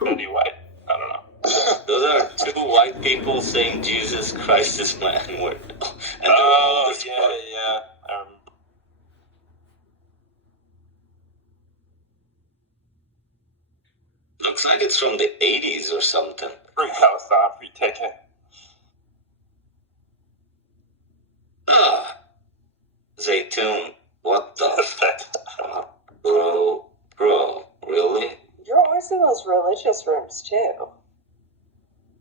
Maybe white. I don't know. Those are two white people saying Jesus Christ is my N-word. Oh, yeah. Looks like it's from the 80s or something. Free Palestine, free KK. Zaytoon, what the fuck? Bro, really? You're always in those religious rooms, too.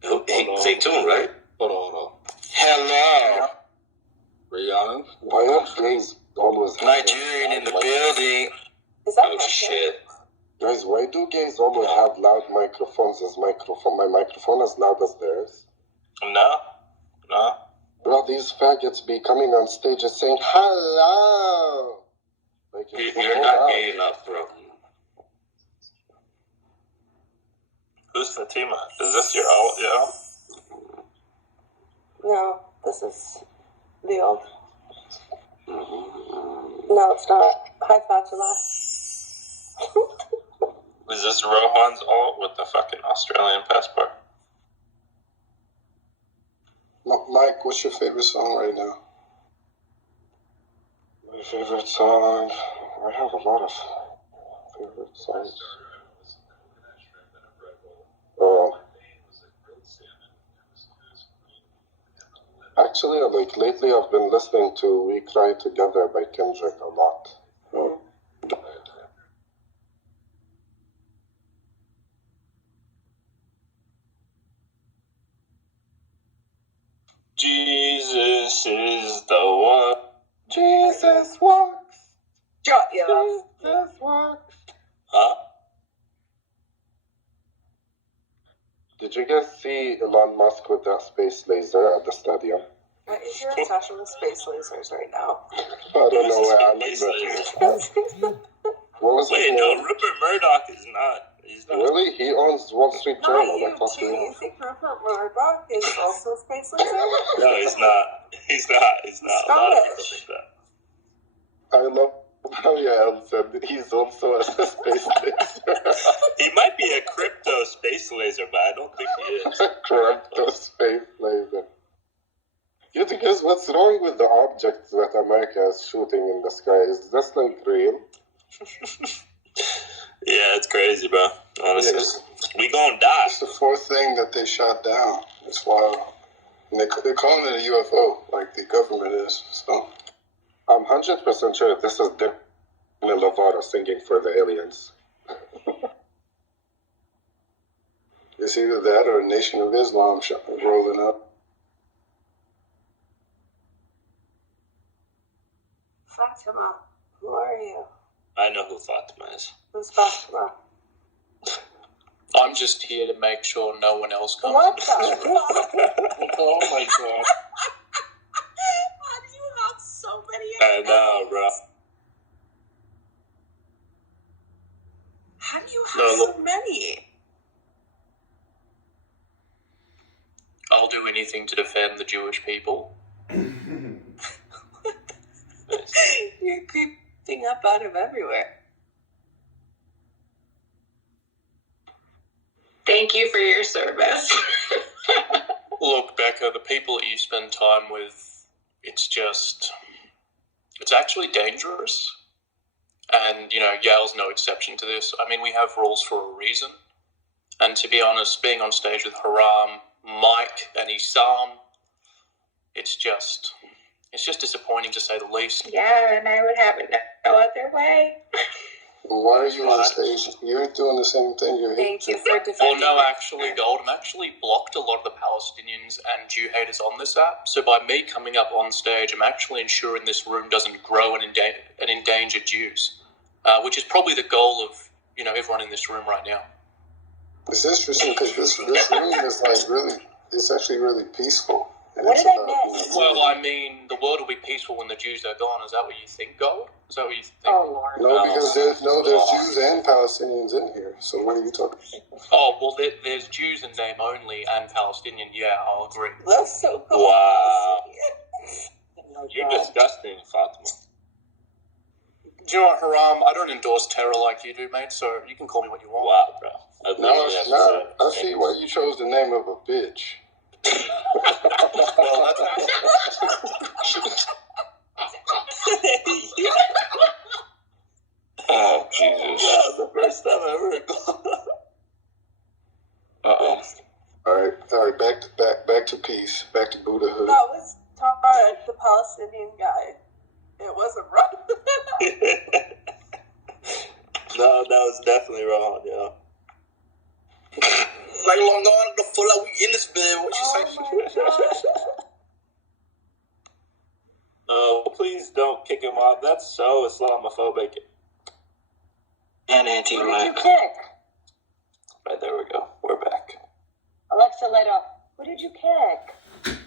Hey, Zaytoon, right? Hold on. Hello. Rihanna, why are gays always Nigerian in the building. Is that Oh, shit. Guys, why do gays always have loud microphones as microphone? My microphone as loud as theirs? No. Bro, these faggots be coming on stage and saying, hello! Like, You're not gay enough, bro. Who's Fatima? Is this your old? Yeah. No, this is the old. No, it's not. Hi, Fatima. Is this Rohan's alt with the fucking Australian passport? Mike, what's your favorite song right now? My favorite song? I have a lot of favorite songs. Actually, lately I've been listening to We Cry Together by Kendrick a lot. Jesus is the one. Jesus walks. Shut you. Jesus walks. Huh? Did you guys see Elon Musk with that space laser at the stadium? What is your obsession with space lasers right now? I don't know where I live. What was Wait, it? no, Rupert Murdoch is not. He's not. Really? He owns Wall Street Not Journal. you, too. You think Rupert Murdoch is also a space laser? No, he's not. He's not. A lot of people think that. I love how Yael said he's also a space laser. He might be a crypto space laser, but I don't think he is. Crypto space laser. You think is what's wrong with the objects that America is shooting in the sky? Is this real? Yeah, it's crazy, bro. Honestly, Yes. We gonna die. It's the fourth thing that they shot down. It's wild. And they're calling it a UFO, like the government is. So I'm 100% sure this is Demi Lovato singing for the aliens. it's either that or a Nation of Islam rolling up. Fatima, who are you? I know who Fatima is. Who's Fatima? I'm just here to make sure no one else comes. What the fuck? Oh my god. How do you have so many I know, bro. How do you have so many? I'll do anything to defend the Jewish people. You're creeping up out of everywhere. Thank you for your service. Look, Becca, the people that you spend time with, it's actually dangerous. And, Yale's no exception to this. I mean, we have rules for a reason. And to be honest, being on stage with Haram, Mike, and Isam, it's just disappointing to say the least. Yeah, and I would have it no other way. Why are you on stage? You're doing the same thing. You're Thank you for defending. Well, no, actually, Gold, I'm actually blocked a lot of the Palestinians and Jew haters on this app. So by me coming up on stage, I'm actually ensuring this room doesn't grow and endanger Jews, which is probably the goal of everyone in this room right now. It's interesting because this room is it's actually really peaceful. And What it's did I about miss? Well, I mean, the world will be peaceful when the Jews are gone. Is that what you think, Gold? Is that what you think? Oh, Lord. No, because there's Jews and Palestinians in here. So what are you talking about? Oh, well, there's Jews in name only and Palestinian. Yeah, I'll agree. That's so cool. Wow. Oh, You're God. disgusting, Fatima. Do you know what, Haram? I don't endorse terror like you do, mate, so you can call me what you want. Wow, bro. Now I see why you chose the name of a bitch. Well, that's Oh, Jesus. That was the first time I ever heard. Uh-oh. All right, back to peace, back to Buddhahood. That was Tarek, the Palestinian guy. It wasn't wrong. No, that was definitely wrong, yeah. Like long on the full out, we in this bed. What you Oh say? my god. Oh, please don't kick him off. That's so Islamophobic. And Who did you anti-black. kick? Right, there we go. We're back. Alexa Leto. Who did you kick?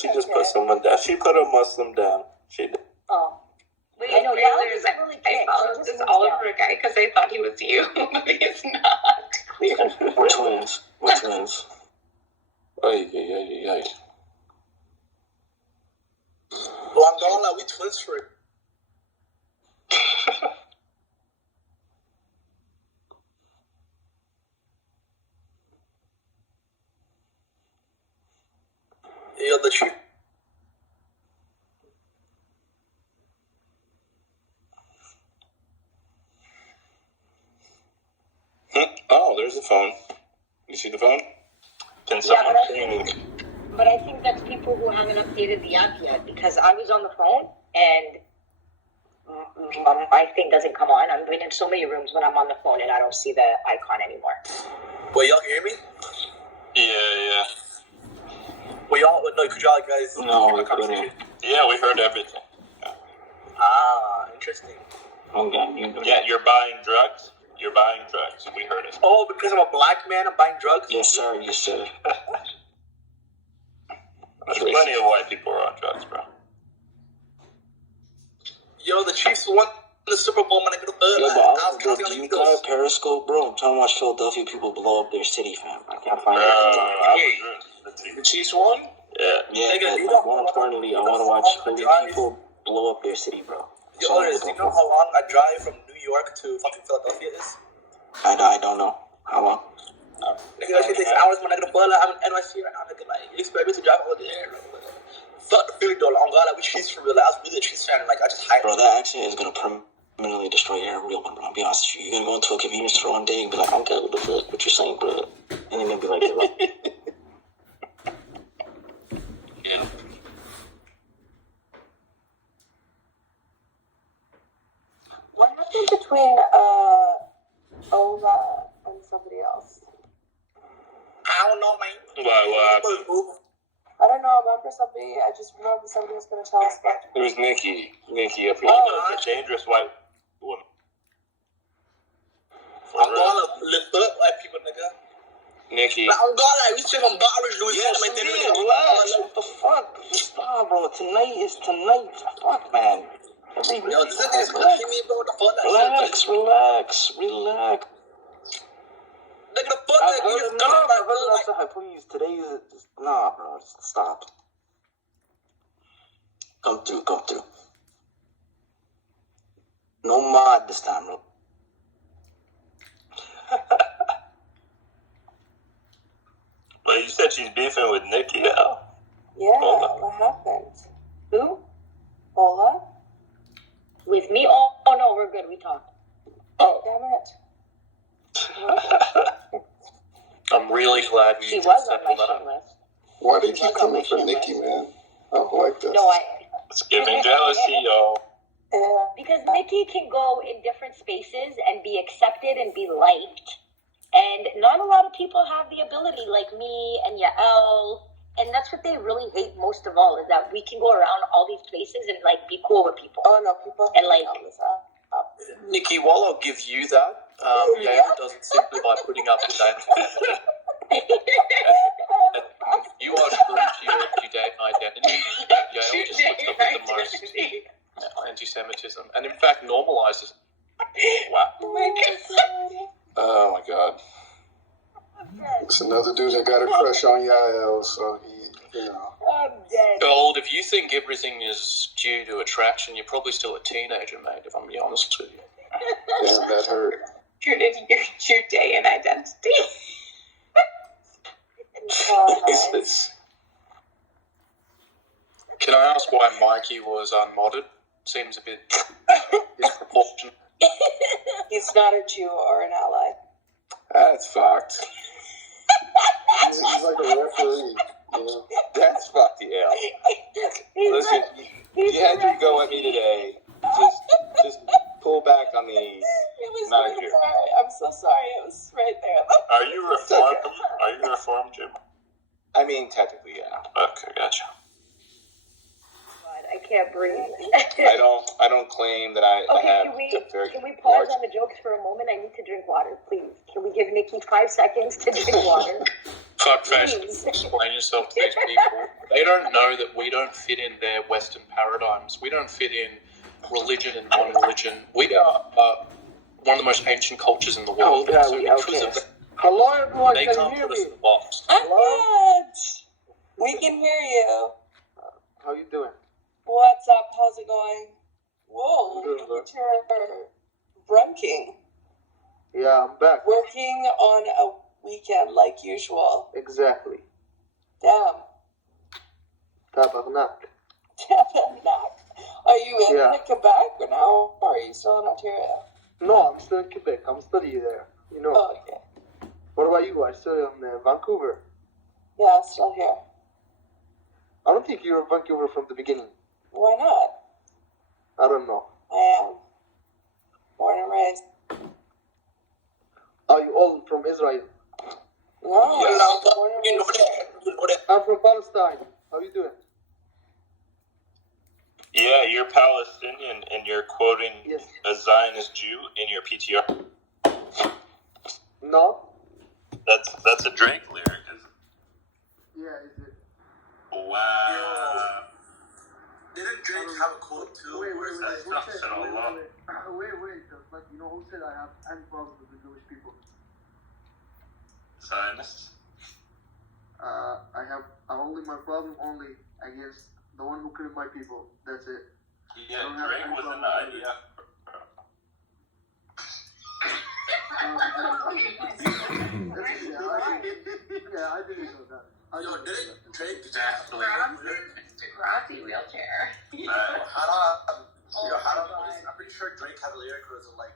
She just put someone down. She put a Muslim down. She did. Oh. Wait, I know, I yeah, realized I really I kicked. followed I this just Oliver guy because I thought he was you, but he's not. Clearly. We're twins. We're twins. Ay, ay, ay, ay. Long gone, like we twins for it. Yeah, the chief. Oh, there's the phone. You see the phone? Can Yeah, someone but I ping? But I think that's people who haven't updated the app yet, because I was on the phone and my thing doesn't come on. I've been in so many rooms when I'm on the phone and I don't see the icon anymore. Wait, y'all hear me? Yeah. Wait, y'all, no, could y'all guys No, hear we my conversation? Yeah, we heard everything. Ah, interesting. Okay, you do Yeah, you're buying drugs? You're buying drugs. We heard it. Oh, because I'm a black man, I'm buying drugs? Yes, sir. Yes, sir. There's plenty of white people who are on drugs, bro. Yo, the Chiefs won the Super Bowl, man. Yo, but Oliver, do you got Periscope, bro? I'm trying to watch Philadelphia people blow up their city, fam. I can't find it. The Chiefs won? Yeah. Yeah, Nigga, but more importantly, I want to watch Philly people blow up their city, bro. Yo, do you know how long I drive from New York to fucking Philadelphia is? I don't know. How long? Nigga, that shit takes hours, man. Nigga, but I'm in NYC right now. Nigga, like, you expect me to drive all the there, bro? Fuck the Philly, though. I'm glad like, we Chiefs for real. Like, I was really a Chiefs fan. Like, I just hyped. Bro, that accent is gonna permanently destroy every real one, bro. I'll be honest with you. You're gonna go into a convenience store one day and be like, I'm good, what the fuck? What you saying, bro? And then they'll be like, Yeah. What happened between Ola and somebody else? I don't know, man. What happened? I don't know. I remember somebody. I just remember somebody was going to tell us about. It was Nikki. Nikki up here. Oh, it's a dangerous white woman. I'm gonna lift up white people, nigga. Nikki. Like, I'm gonna, like, we straight from Barridge, Louis yes, Vuitton, yeah, relax. What the fuck? Stop, bro. Tonight is tonight. Fuck, man. Yo, this nigga is gonna hit me, bro. The fuck, that shit. Relax. Nigga, the fuck, I've like, you heard just enough. got I've heard enough. Like, please, today is just, nah, bro. Just stop. Come through. No mod this time, bro. But you said she's beefing with Nikki, yeah? Yeah, Ola. what happened? Who? Ola? With me? Oh no, we're good. We talked. Oh, damn it. I'm really glad we She did was on my settle that shit up. list. Why did you Welcome, come my for shit Nikki, list. man? I don't like this. No, It's giving jealousy, y'all. Yeah. because Nikki can go in different spaces and be accepted and be liked. And not a lot of people have the ability like me and Yael. And that's what they really hate most of all, is that we can go around all these places and like be cool with people. Oh no, people And, like- on this app. Nikki, while I'll give you that, Yael does it simply by putting up with anti-Semitism. You are true to your Judean identity. Yael just puts up with the most anti-Semitism, and in fact normalizes. Wow. Oh my god. It's another dude that got a crush on Yael, so he, you know. I'm dead. Gold, if you think everything is due to attraction, you're probably still a teenager, mate, if I'm being honest with you. Damn, that hurt. your day and identity. Jesus. Can I ask why Mikey was unmodded? Seems a bit disproportionate. He's not a Jew or an ally. That's fucked. He's like a referee, you know. That's fucked, L. Listen, you had your go at me today. Just pull back on the. It was Not right here. there. I'm so sorry. It was right there. Are you reformed? Are you reformed, Jim? I mean, technically, yeah. Okay, gotcha. God, I can't breathe. I don't claim that I Okay, have. can we pause on the jokes for a moment? I need to drink water, please. Can we give Nikki 5 seconds to drink water? Fuckface, Please. explain yourself to these people. They don't know that we don't fit in their Western paradigms. We don't fit in religion and non-religion. We are one of the most ancient cultures in the world. Oh, yeah, So because of that, Hello, everyone. they Can can't you hear put us me? in the box. I'm good. We can hear you. How you doing? What's up? How's it going? Whoa, Good, look at your brunking. Yeah, I'm back. Working on a weekend like usual. Exactly. Damn. Tabarnak. Are you in Yeah. Quebec or now? Or are you still in Ontario? No, I'm still in Quebec. I'm studying there. You know. Oh, okay. What about you? Are you still in Vancouver? Yeah, still here. I don't think you were in Vancouver from the beginning. Why not? I don't know. I am. Born and raised. Are you all from Israel? No, Yes. I'm born and raised. I'm from Palestine. How you doing? Yeah, you're Palestinian and you're quoting Yes. a Zionist Jew in your PTR. No? That's a Drake lyric, isn't Yeah, is it? it? Wow. Didn't Drake have a quote too? Wait, who said? Wait. But you know who said I have any problems with the Jewish people? Zionists? I have only my problem only against the one who killed my people. That's it. Yeah, Drake was in the IDF. Yeah, I didn't know that. Didn't Drake Degrassi wheelchair. I'm pretty sure Drake had a lyric where it was like,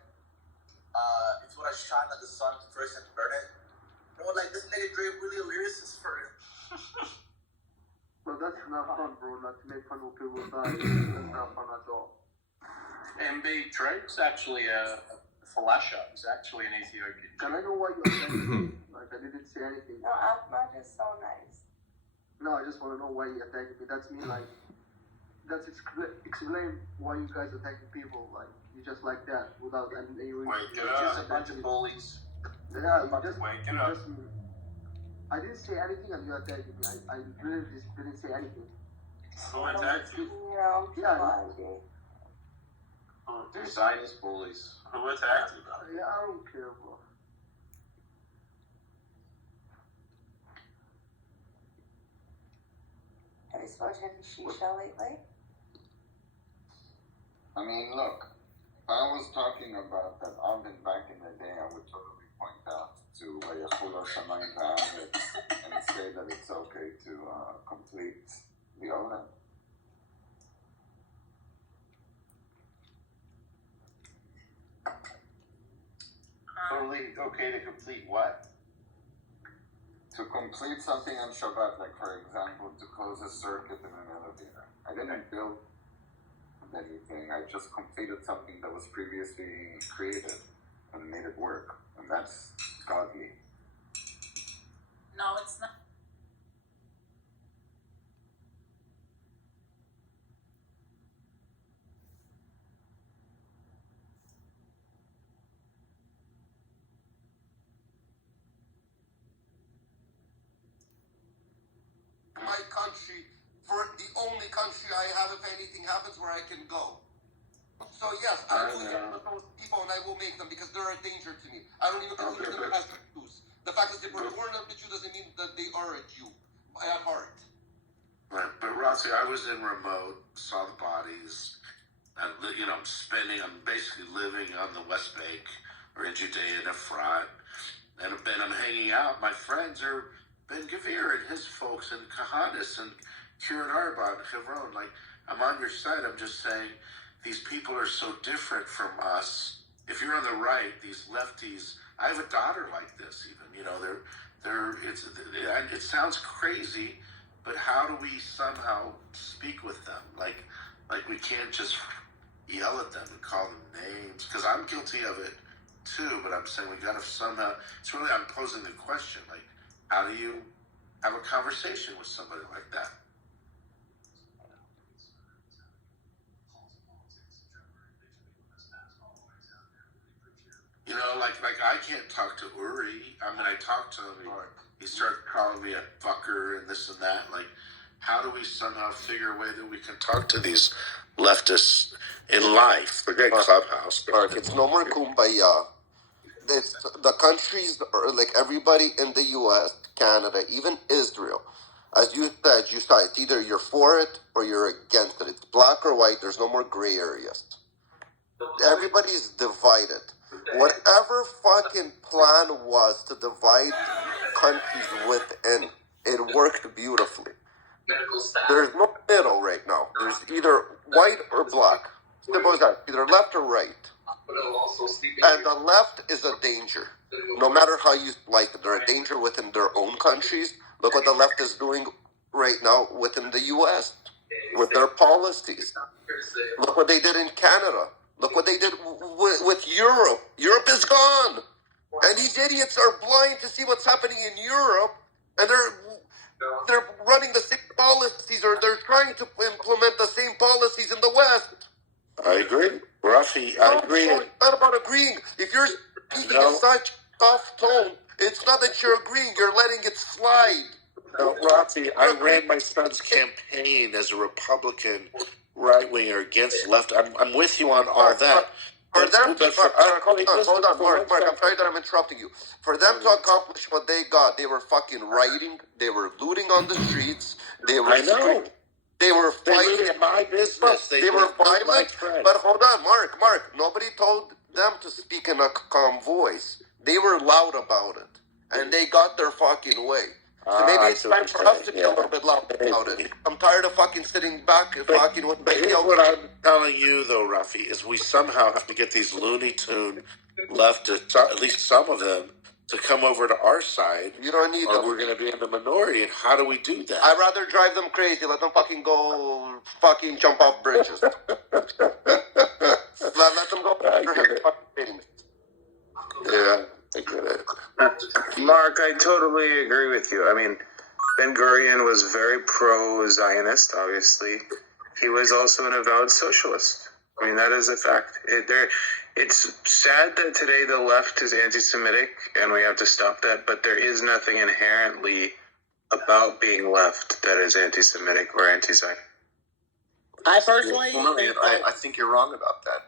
if you want to shine like the sun first and burn it. Bro, like, this nigga Drake really a lyricist for it. Well, that's not fun, bro. Like, to make fun of people die. That's not fun at all. MB Drake's actually a Falasha. He's actually an Ethiopian. Can I know why you're attacking me? Like, I didn't say anything. No, Ahmad is so nice. No, I just want to know why you're attacking me. That's me, like, that's explain why you guys attacking people. Like, you just like that without any reason. Wake it It's up. just a bunch of bullies. Yeah, you just, Wake it up. I didn't say anything and you attacked me. I really just didn't say anything. Who attacked you? Yeah, Yeah. fine, dude. They're Zionist bullies. Who attacked you? Yeah, I don't care, bro. Have you smoked any shisha lately? I mean, look, if I was talking about that oven back in the day, I would totally point out to Vayachul Shamayim Va'aretz and say that it's okay to complete the oven. Totally okay to complete what? To complete something on Shabbat, like for example, to close a circuit in an elevator. I didn't build anything, I just completed something that was previously created and made it work. And that's godly. No, it's not. My country, for the only country I have if anything happens where I can go. So yes, I will get those people and I will make them because they're a danger to me. I don't even consider them as Jews. The fact that they were born of a Jew doesn't mean that they are a Jew at heart. Right, but Rossi, I was in remote, saw the bodies, and I'm basically living on the West Bank or in Judea and Ephrat, and then I'm hanging out. My friends are Ben Gavir and his folks, and Kahanis and Kiryat Arba and Hebron. Like, I'm on your side. I'm just saying these people are so different from us. If you're on the right, these lefties. I have a daughter like this. Even, you know, it sounds crazy, but how do we somehow speak with them? Like we can't just yell at them and call them names, because I'm guilty of it too. But I'm saying we got to somehow. It's really, I'm posing the question, like, how do you have a conversation with somebody like that? You know, like I can't talk to Uri. I mean, I talked to him. He started calling me a fucker and this and that. Like, how do we somehow figure a way that we can talk to these leftists in life? Forget Clubhouse. Mark, it's no more kumbaya. It's the countries, are like everybody in the U.S., Canada, even Israel. As you said, it's either you're for it or you're against it. It's black or white. There's no more gray areas. Everybody's divided. Whatever fucking plan was to divide countries within, it worked beautifully. There's no middle right now. There's either white or black. Simple as that. Either left or right. And the left is a danger. No matter how you like it, they're a danger within their own countries. Look what the left is doing right now within the U.S. with their policies. Look what they did in Canada. Look what they did with Europe. Europe is gone. And these idiots are blind to see what's happening in Europe. And they're running the same policies, or they're trying to implement the same policies in the West. I agree. Rafi, I agree. No, it's not about agreeing. If you're speaking in such tough tone, it's not that you're agreeing, you're letting it slide. No, Rafi, I ran my son's campaign as a Republican right winger against left. I'm with you on all that. For them to hold on, Mark, I'm sorry that I'm interrupting you. For them to accomplish what they got, they were fucking rioting, they were looting on the streets, they were they were fighting. They my business. They were violent. But hold on, Mark, nobody told them to speak in a calm voice. They were loud about it. And they got their fucking way. So maybe it's time for us to be a little bit loud about it. I'm tired of fucking sitting back and fucking with my tail. What I'm telling you, though, Rafi, is we somehow have to get these Looney Tune left, at least some of them, to come over to our side. You don't need them. We're going to be in the minority. And how do we do that? I'd rather drive them crazy. Let them fucking go fucking jump off bridges. let them go. Yeah. I get it. Mark, I totally agree with you. I mean, Ben-Gurion was very pro-Zionist, obviously. He was also an avowed socialist. I mean, that is a fact. It's sad that today the left is anti-Semitic, and we have to stop that, but there is nothing inherently about being left that is anti-Semitic or anti-Zionist. I personally I think you're wrong about that.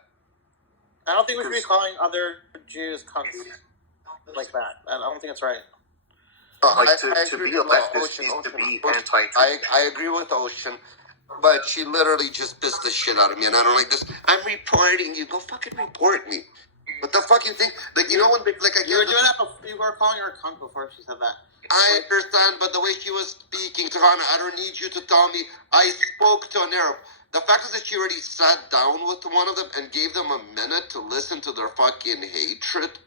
I don't think we should be calling other Jews cunts like that. I don't think it's right. To be a leftist needs to be anti-Jewish. I agree with Ocean, but she literally just pissed the shit out of me, and I don't like this. I'm reporting you. Go fucking report me. But the fucking thing, like, you know when, like, you were doing that before, you were calling her a cunt before she said that. I understand, but the way she was speaking, Tahana, I don't need you to tell me I spoke to an Arab. The fact is that she already sat down with one of them and gave them a minute to listen to their fucking hatred.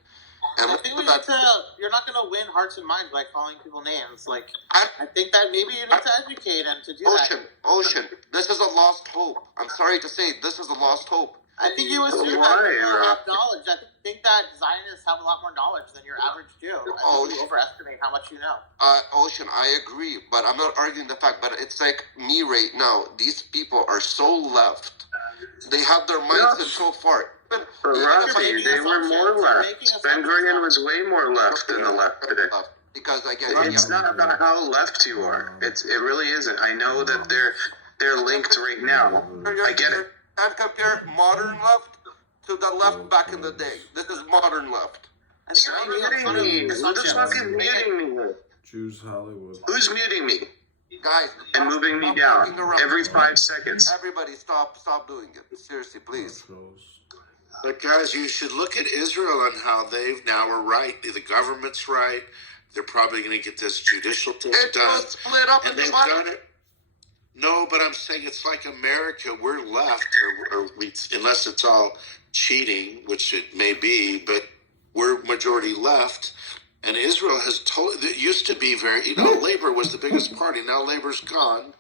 And I think you're not going to win hearts and minds by calling people names. Like, I think that maybe you need to educate and to do that. Ocean, this is a lost hope. I'm sorry to say, this is a lost hope. I think you assume that people have knowledge. I think that Zionists have a lot more knowledge than your average Jew. I think you overestimate how much you know. Ocean, I agree, but I'm not arguing the fact. But it's like me right now. These people are so left. They have their mindset so far. But Rafi, they were more left. Ben-Gurion was way more left than the left today. Because again, it's not about how left you are. It really isn't. I know that they're linked right now. I get it. And compare modern left to the left back in the day. This is modern left. Stop muting me. Who's fucking muting me? Choose Hollywood. Who's muting me? Guys, and moving me down every 5 seconds. Everybody, stop doing it. Seriously, please. But guys, you should look at Israel and how they've now are right. The government's right. They're probably going to get this judicial thing done. Split up And they've done it. No, but I'm saying it's like America. We're left, unless it's all cheating, which it may be, but we're majority left. And Israel has it used to be very, Labor was the biggest party. Now Labor's gone.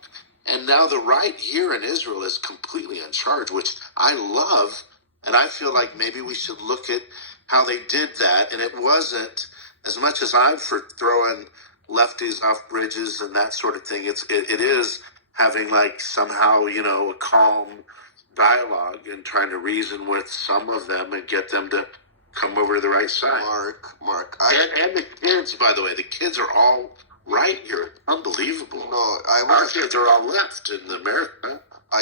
And now the right here in Israel is completely in charge, which I love. And I feel like maybe we should look at how they did that. And it wasn't, as much as I'm for throwing lefties off bridges and that sort of thing, it is having like somehow, a calm dialogue and trying to reason with some of them and get them to come over to the right side. Mark. And the kids, by the way, the kids are all right here. It's unbelievable. No, Our kids are all left in America.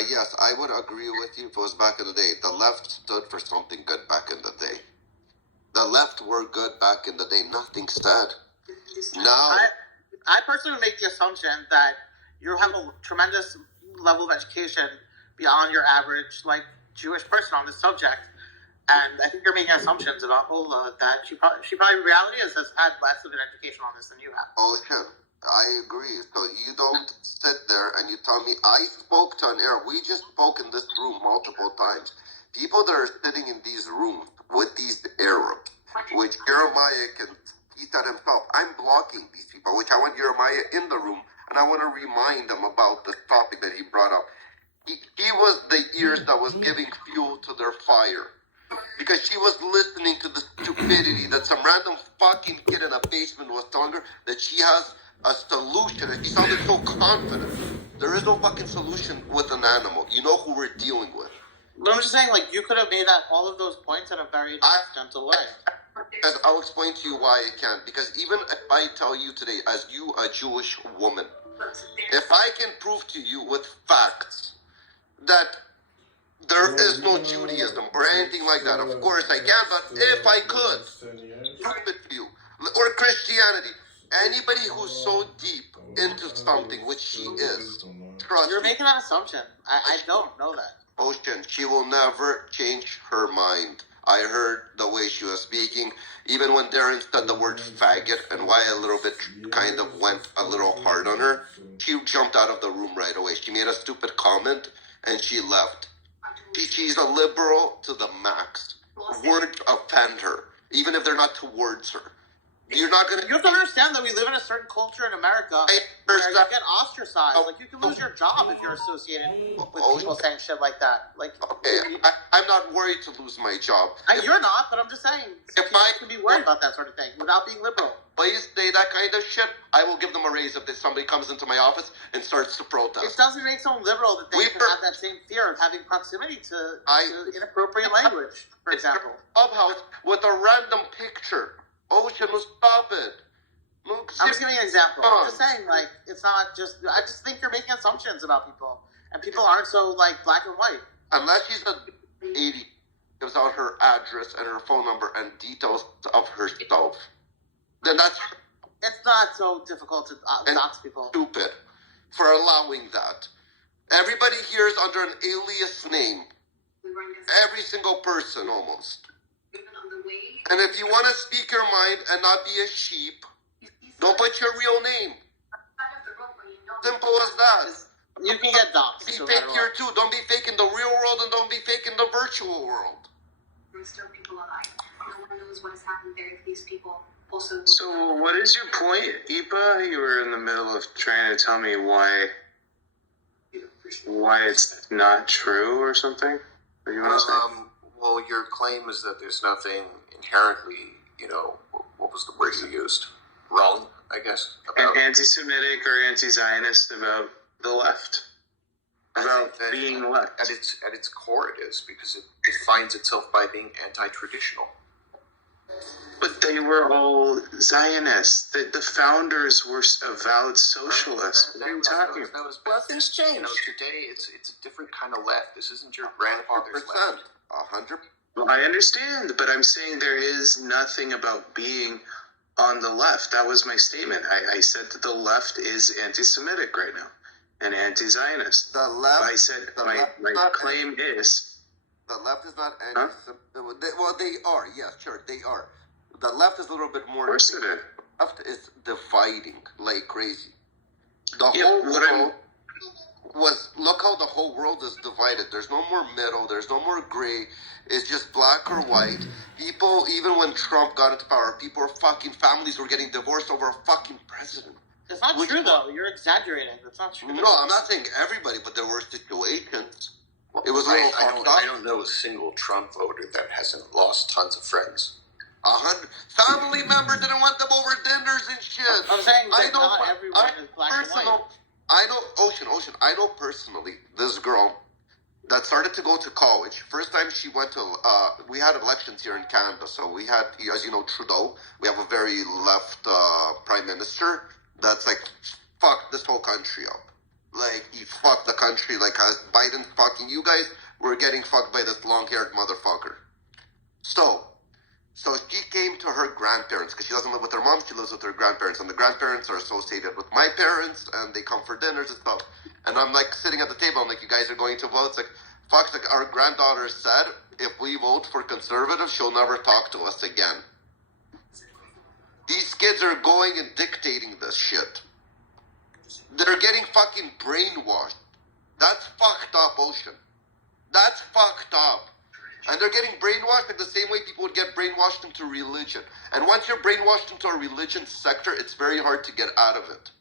Yes, I would agree with you if it was back in the day. The left stood for something good back in the day. The left were good back in the day. Nothing said. Now, I personally would make the assumption that you have a tremendous level of education beyond your average, Jewish person on this subject. And I think you're making assumptions about Ola that she probably in reality has had less of an education on this than you have. Oh, yeah. I agree. So you don't sit there and you tell me, I spoke to an Arab. We just spoke in this room multiple times. People that are sitting in these rooms with these Arabs, which Jeremiah he said himself, I'm blocking these people, which I want Jeremiah in the room, and I want to remind them about the topic that he brought up. He was the ears that was giving fuel to their fire. Because she was listening to the stupidity that some random fucking kid in a basement was telling her that she has a solution, and she sounded so confident. There is no fucking solution with an animal. You know who we're dealing with. But I'm just saying, you could have made all of those points in a very gentle way. Because I'll explain to you why I can't. Because even if I tell you today, as you, a Jewish woman, if I can prove to you with facts that there is no Judaism or anything like that, of course I can, but if I could prove it to you, or Christianity, anybody who's so deep into something, which she is, trust You're making an assumption. I don't know that. Ocean, she will never change her mind. I heard the way she was speaking, even when Darren said the word faggot, and why a little bit kind of went a little hard on her, she jumped out of the room right away. She made a stupid comment, and she left. She's a liberal to the max. Words offend her, even if they're not towards her. You're not gonna. You have to understand that we live in a certain culture in America where you get ostracized. You can lose your job if you're associated with people saying shit like that. Okay, I'm not worried to lose my job. You're not, but I'm just saying. If I can be worried about that sort of thing without being liberal. Please say that kind of shit. I will give them a raise if somebody comes into my office and starts to protest. It doesn't make someone liberal that they can have that same fear of having proximity to inappropriate language, for example. Clubhouse with a random picture. Ocean, stop it. I'm just giving you an example. I'm just saying, it's not just. I just think you're making assumptions about people, and people aren't so black and white. Unless she's an 80, gives out her address and her phone number and details of herself, then that's. It's not so difficult to dox people. Stupid for allowing that. Everybody here is under an alias name. Every single person, almost. And if you want to speak your mind and not be a sheep, don't put your real name. Simple as that. You can get doxxed. Be fake here too. Don't be fake in the real world and don't be fake in the virtual world. There's still people alive. No one knows what has happened there to these people. Also, so what is your point, Ipa? You were in the middle of trying to tell me why it's not true or something. What do you want to say? Well, your claim is that there's nothing inherently, what was the word you used? Wrong, I guess. Anti-Semitic or anti-Zionist about the left. About being left. At its core it is, because it finds itself by being anti-traditional. But they were all Zionists. The founders were avowed socialists. What are you talking about? Well, things change. Today it's a different kind of left. This isn't your grandfather's left. 100%. Well, I understand, but I'm saying there is nothing about being on the left. That was my statement. I said that the left is anti-Semitic right now and anti-Zionist. The left. I said my claim is The left is not anti. Well, they are. Yeah, sure, they are. The left is a little bit more. Of course it is. The left is dividing like crazy. The whole world look how the whole world is divided. There's no more middle. There's no more gray. It's just black or white. People, even when Trump got into power, families were getting divorced over a fucking president. That's not true, though. You're exaggerating. That's not true. No, I'm not saying everybody, but there were situations. It was a little I don't know a single Trump voter that hasn't lost tons of friends. 100 family members didn't want them over dinners and shit. I'm saying that not everyone is black and white. I know, Ocean, I know personally this girl that started to go to college. First time she went to, we had elections here in Canada. So we had, as you know, Trudeau. We have a very left prime minister that's like, fucked this whole country up. Like, he fucked the country, like, as Biden fucking you guys, we're getting fucked by this long-haired motherfucker. So she came to her grandparents, because she doesn't live with her mom, she lives with her grandparents, and the grandparents are associated with my parents, and they come for dinners and stuff. And I'm like, sitting at the table, I'm like, you guys are going to vote? It's like, fuck, like, our granddaughter said, if we vote for conservative, she'll never talk to us again. These kids are going and dictating this shit. They're getting fucking brainwashed. That's fucked up, Ocean. That's fucked up. And they're getting brainwashed like the same way people would get brainwashed into religion. And once you're brainwashed into a religion sector, it's very hard to get out of it.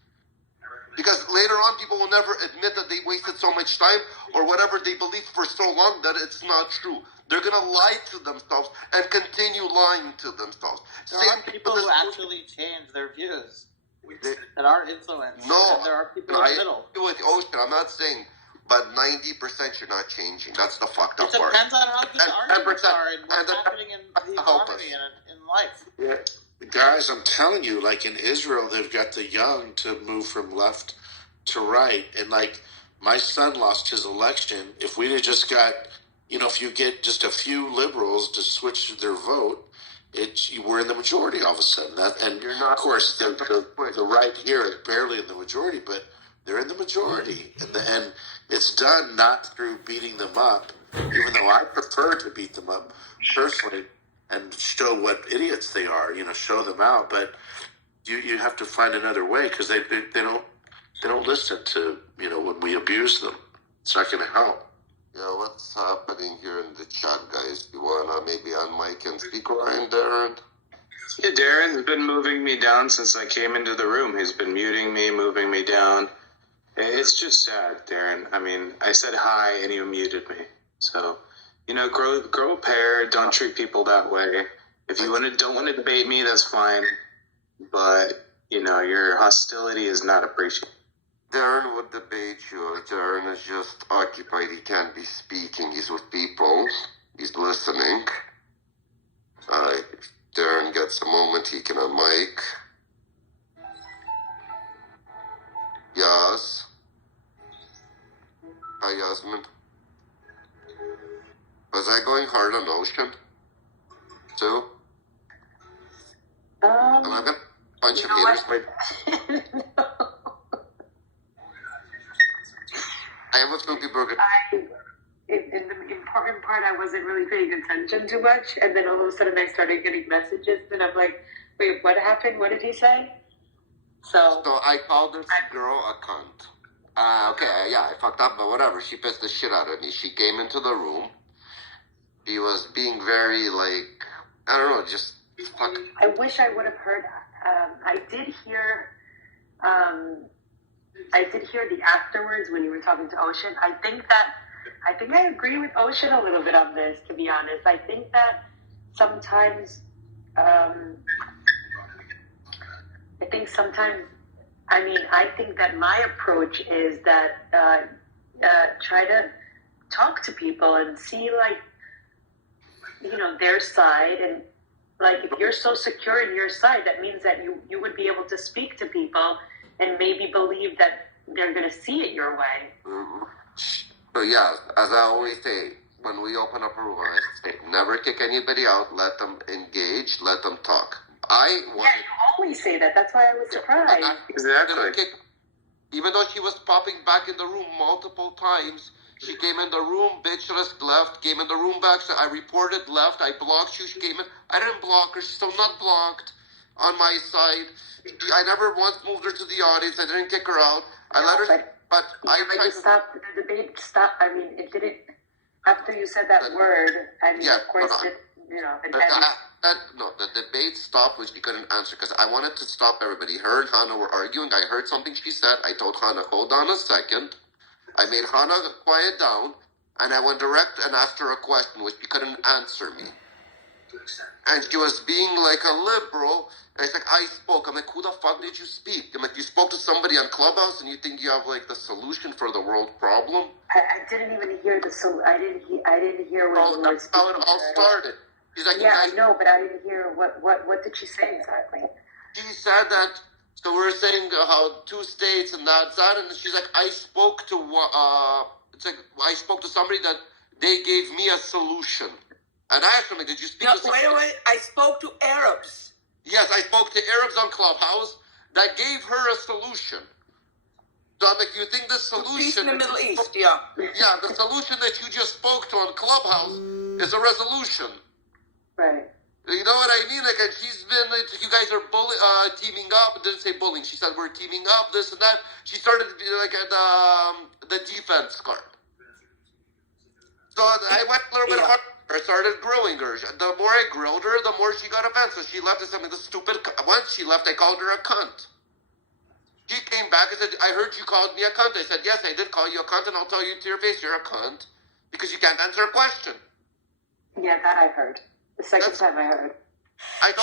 Because later on, people will never admit that they wasted so much time or whatever they believed for so long that it's not true. They're going to lie to themselves and continue lying to themselves. There are people who actually change their views. That are influenced. No, there are people in the middle. With Ocean, I'm not saying, but 90% you're not changing. That's the fucked up part. It depends on how good the arguments are and what's happening in the economy and in life. Yeah. Guys, I'm telling you, like in Israel, they've got the young to move from left to right. And like my son lost his election. If we'd have just got, if you get just a few liberals to switch their vote, we're in the majority all of a sudden. And you're not, of course, the right here is barely in the majority, but they're in the majority. And it's done not through beating them up, even though I prefer to beat them up personally and show what idiots they are, show them out. But you have to find another way because they don't listen to, when we abuse them. It's not going to help. Yeah, what's happening here in the chat, guys? You wanna maybe on mic and speak, Ryan, Darren? Yeah, Darren's been moving me down since I came into the room. He's been muting me, moving me down. It's just sad, Darren. I mean, I said hi and you muted me. So, grow a pair. Don't treat people that way. If you don't want to debate me, that's fine. But, your hostility is not appreciated. Darren would debate you. Darren is just occupied. He can't be speaking. He's with people. He's listening. If Darren gets a moment, he can unmic. Yes. Hi, Yasmin. Was I going hard on Ocean? Too? Am I gonna punch your haters? I have a few people. In the important part, I wasn't really paying attention too much, and then all of a sudden I started getting messages, and I'm like, wait, what happened? What did he say? So I called this girl a cunt. Okay, yeah, I fucked up, but whatever. She pissed the shit out of me. She came into the room. She was being very, I don't know, just fuck. I wish I would have heard. I did hear the afterwards when you were talking to Ocean. I think I agree with Ocean a little bit on this, to be honest. I think that sometimes, I think that my approach is that try to talk to people and see, their side. And, if you're so secure in your side, that means that you would be able to speak to people and maybe believe that they're going to see it your way. Mm-hmm. So, yeah, as I always say, when we open up a room, I say, never kick anybody out. Let them engage. Let them talk. You always say that. That's why I was surprised. Exactly. Even though she was popping back in the room multiple times, She came in the room, bitch just left, came in the room back, so I reported, left, I blocked you, she came in. I didn't block her, she's still not blocked on my side. I never once moved her to the audience, I didn't kick her out. I let her, but I tried to... Stop, the debate stopped. I mean, it didn't, after you said that word, I mean, yeah, of course, no, the debate stopped when she couldn't answer, because I wanted to stop everybody. Her and Hannah were arguing, I heard something she said, I told Hannah, hold on a second. I made Hannah quiet down, and I went direct and asked her a question, which she couldn't answer me. And she was being like a liberal, and it's like, I spoke. I'm like, who the fuck did you speak? I'm like, you spoke to somebody on Clubhouse, and you think you have, like, the solution for the world problem? I didn't even hear I didn't hear what you were That's how it all started. She's like, yeah, I know, but I didn't hear what did she say exactly? She said that, so we're saying how 2 states and that, and she's like, I spoke to, it's like, I spoke to somebody that they gave me a solution. And I asked them, did you speak to somebody? Wait, I spoke to Arabs. Yes, I spoke to Arabs on Clubhouse that gave her a solution. So I'm like, you think this solution... Peace in the Middle East, yeah. Yeah, the solution that you just spoke to on Clubhouse is a resolution. Right. You know what I mean? Like, she's been, you guys are teaming up. It didn't say bullying. She said, we're teaming up, this and that. She started, like, at the defense card. So I went a little bit harder. I started grilling her. The more I grilled her, the more she got offensive. She left and said, the stupid... Once she left, I called her a cunt. She came back and said, I heard you called me a cunt. I said, yes, I did call you a cunt, and I'll tell you to your face, you're a cunt. Because you can't answer a question. Yeah, that I heard. The second time I heard.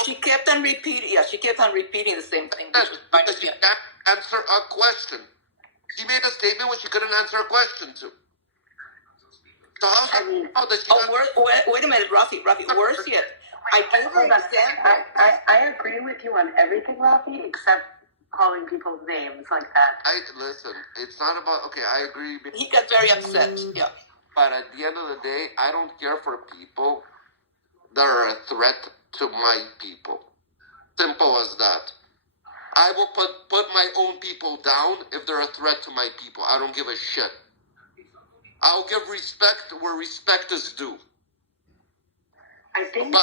She kept on repeating the same thing. Because she can't answer a question. She made a statement when she couldn't answer a question to. So wait a minute, Rafi, worse yet. I gave her an example. I agree with you on everything, Rafi, except calling people's names like that. Listen, it's not about, okay, I agree. He got very upset, yeah. But at the end of the day, I don't care for people that are a threat to my people. Simple as that. I will put my own people down if they're a threat to my people. I don't give a shit. I'll give respect where respect is due. I think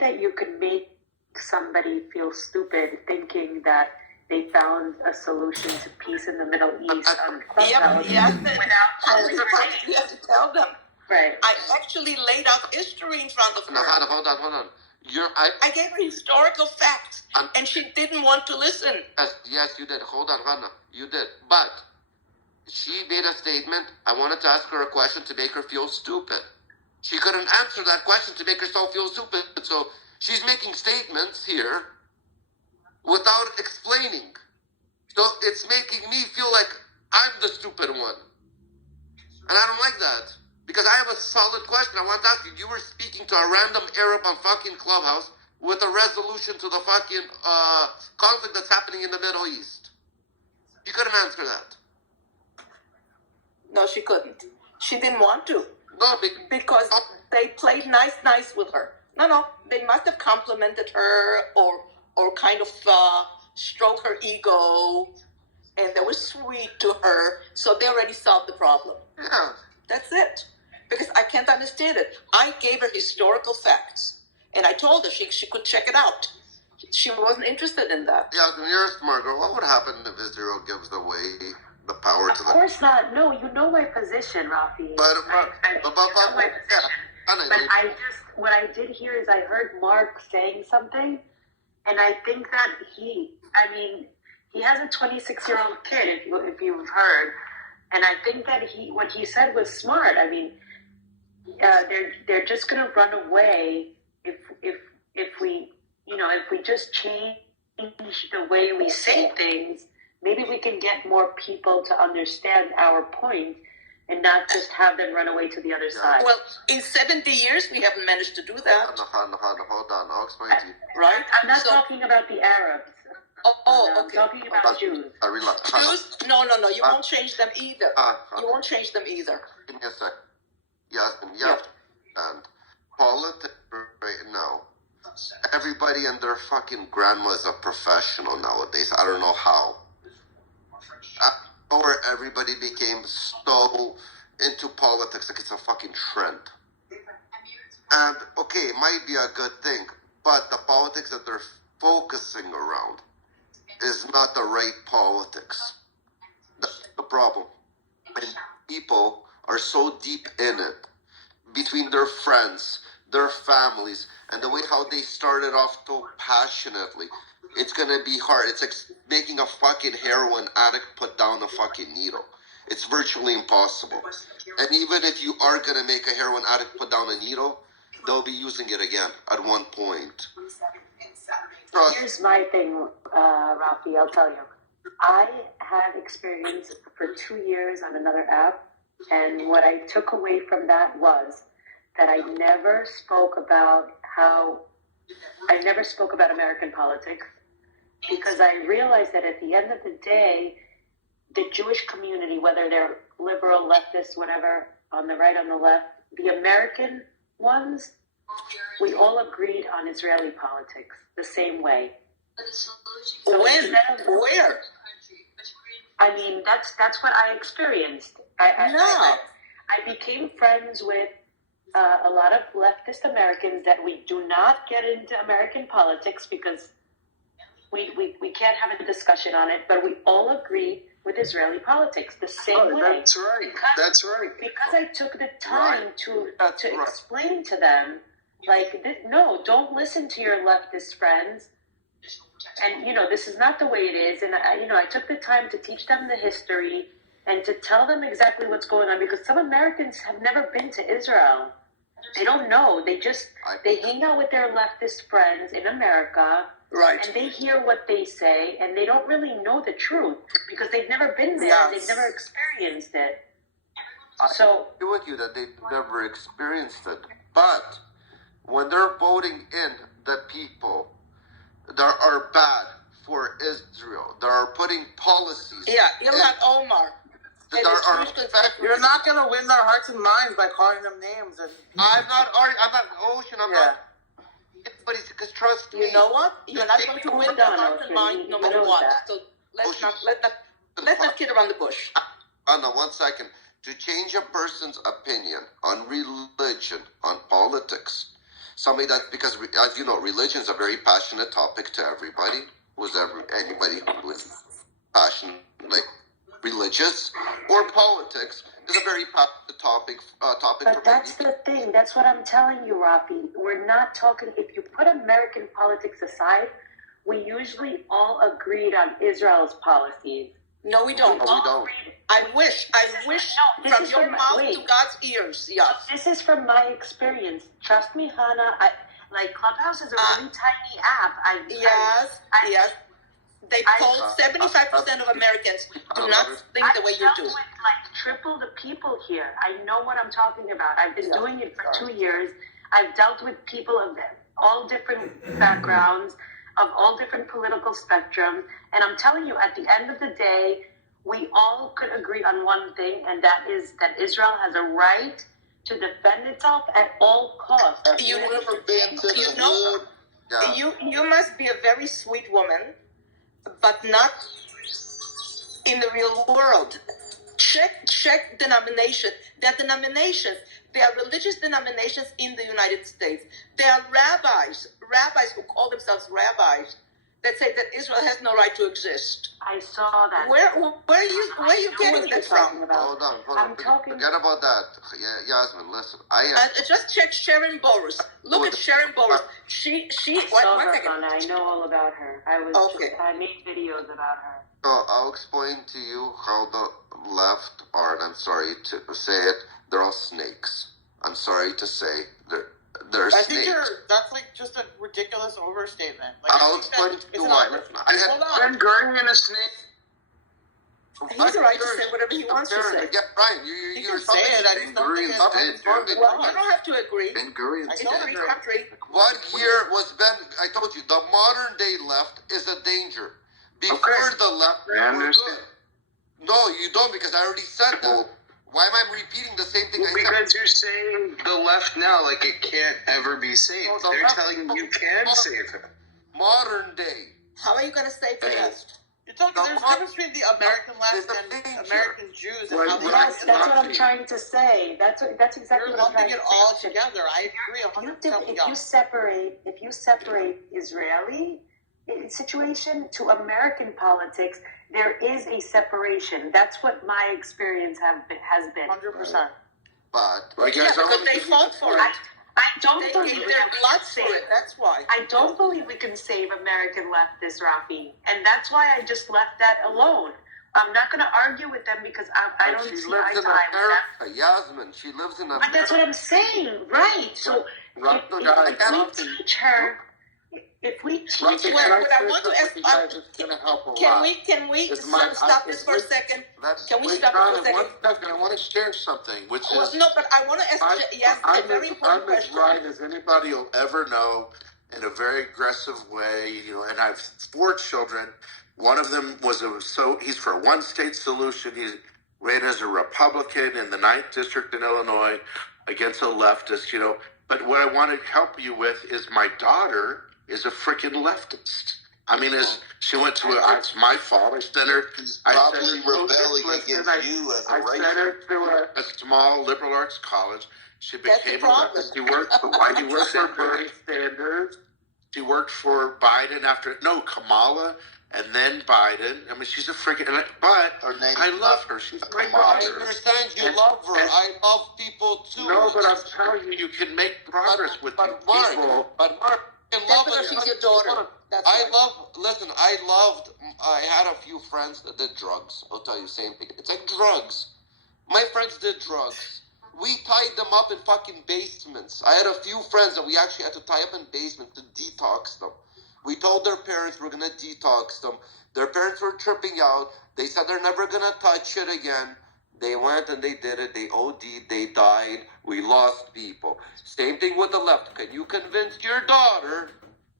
that you could make somebody feel stupid thinking that they found a solution to peace in the Middle East on Clubhouse You have to tell them. Right. I actually laid out history in front of her. No, hold on. I gave her historical facts, and she didn't want to listen. Yes, you did. Hold on, Hannah. You did. But she made a statement. I wanted to ask her a question to make her feel stupid. She couldn't answer that question to make herself feel stupid. So she's making statements here without explaining. So it's making me feel like I'm the stupid one. And I don't like that. Because I have a solid question I want to ask you. You were speaking to a random Arab on fucking Clubhouse with a resolution to the fucking conflict that's happening in the Middle East. You couldn't answer that. No, she couldn't. She didn't want to. No, because they played nice with her. No, they must have complimented her or kind of stroke her ego, and they were sweet to her, so they already solved the problem. Yeah. That's it. Because I can't understand it. I gave her historical facts, and I told her she could check it out. She wasn't interested in that. Yeah, you're a smart girl. What would happen if Israel gives away the power to them? Of course not. No, you know my position, Rafi. But what I did hear is I heard Mark saying something, and I think that he has a 26-year-old kid, if you've heard, and I think that what he said was smart. I mean, they're just gonna run away if we just change the way we say things. Maybe we can get more people to understand our point and not just have them run away to the other side. Well, in 70 years, we haven't managed to do that. Hold on. I'll explain to you. Right? I'm not talking about the Arabs. I'm okay. I'm talking about Jews. Jews? No. You won't change them either. You won't change them either. Give me a sec. Yes. And politics right now, everybody and their fucking grandma is a professional nowadays. I don't know how. Where everybody became so into politics like it's a fucking trend. And, okay, it might be a good thing, but the politics that they're focusing around is not the right politics. That's the problem. And people are so deep in it, between their friends, their families, and the way how they started off so passionately. It's gonna be hard. It's like making a fucking heroin addict put down a fucking needle. It's virtually impossible. And even if you are gonna make a heroin addict put down a needle, they'll be using it again at one point. Here's my thing, Rafi, I'll tell you. I had experience for 2 years on another app, and what I took away from that was that I never spoke about American politics, because I realized that at the end of the day, the Jewish community, whether they're liberal, leftist, whatever, on the right, on the left, the American ones, we all agreed on Israeli politics the same way. So Where? I mean, that's what I experienced. I became friends with a lot of leftist Americans that we do not get into American politics because we can't have a discussion on it, but we all agree with Israeli politics the same way. That's right. That's right. Because I took the time to explain to them, like, no, don't listen to your leftist friends. And, this is not the way it is. And, I took the time to teach them the history and to tell them exactly what's going on, because some Americans have never been to Israel. They don't know. They hang out with their leftist friends in America. Right. And they hear what they say, and they don't really know the truth because they've never been there. Yes. They've never experienced it. I agree with you that they've never experienced it. But when they're voting in the people that are bad for Israel, that are putting policies. Yeah, Ilhan Omar. You're not gonna win their hearts and minds by calling them names. And I'm not Ocean. I'm not. Because trust me. You know what? You're not going to win their hearts and minds no matter what. So let's not kid around the bush. Anna, 1 second. To change a person's opinion on religion, on politics, because as you know, religion is a very passionate topic to everybody. Anybody who is passionate, like religious or politics, is a very passionate topic. But that's the thing. That's what I'm telling you, Rafi. We're not talking. If you put American politics aside, we usually all agreed on Israel's policies. No, we don't. No, we don't. I wish from your mouth to God's ears. Yes. This is from my experience. Trust me, Hannah. Clubhouse is a really tiny app. Yes. They poll 75% of Americans do not think the way you do. I've dealt with triple the people here. I know what I'm talking about. I've been doing it for 2 years. I've dealt with people of all different backgrounds, of all different political spectrums. And I'm telling you, at the end of the day, we all could agree on one thing, and that is that Israel has a right to defend itself at all costs. You must be a very sweet woman, but not in the real world. Check denomination. There are denominations. There are religious denominations in the United States. There are rabbis who call themselves rabbis, that say that Israel has no right to exist. I saw that. Where are you getting that from? Hold on. Forget about that. Yasmin, listen. Just check Sharon Boris. Look at Sharon Boris. She. I know all about her. I made videos about her. So I'll explain to you how the left are, and I'm sorry to say it, they're all snakes. I'm sorry to say they're I snakes. think that's just a ridiculous overstatement. I'll explain to you why. Hold on. Ben Gurion a snake. He's right to say whatever he wants to say. Yeah, Brian, you're say it. I just don't think it's well, you don't have to agree. Ben Gurion. It's a free country. What year was Ben? I told you, the modern day left is a danger. Before the left, we're good. No, you don't, because I already said that. Why am I repeating the same thing I said? Because you're saying the left now, like it can't ever be saved. No, They're telling you can save it. Modern day. How are you going to save the left? You're talking. There's a difference between the American left and American Jews. And how Yes, that's what I'm trying to say. That's exactly You're what I'm trying lumping to it say. all together. I agree 100%. If you separate Israeli situation to American politics, there is a separation. That's what my experience has been. 100%. But because they fought for it. I don't They believe gave their blood for it. That's why. I don't believe we can save American leftists, Rafi, and that's why I just left that alone. I'm not going to argue with them because I don't see eye to eye with them. Yasmin, she lives in America. But that's what I'm saying, right? So if we teach her, What I want to ask, can we stop this for a second? Can we stop it for a second? 1 second. I want to share something, which is... No, but I want to ask a very important question. I'm as right as anybody will ever know in a very aggressive way, and I have 4 children. One of them he's for a one-state solution. He ran as a Republican in the 9th District in Illinois against a leftist, But what I want to help you with is my daughter is a freaking leftist. I mean, she went to it's my fault. I sent her rebelling against you as a racist. I sent her to a small liberal arts college. She became a leftist. She worked for Bernie Sanders. She worked for Biden Kamala, and then Biden. I mean, she's a freaking... But I love her. She's my daughter. I understand you love her. I love people too. No, but I'm telling you, you can make progress with people. But Mark, she's your daughter. I had a few friends that did drugs. I'll tell you the same thing. It's like drugs. My friends did drugs. We tied them up in fucking basements. I had a few friends that we actually had to tie up in basements to detox them. We told their parents we're going to detox them. Their parents were tripping out. They said they're never going to touch it again. They went and they did it. They OD'd. They died. We lost people. Same thing with the left. Can you convince your daughter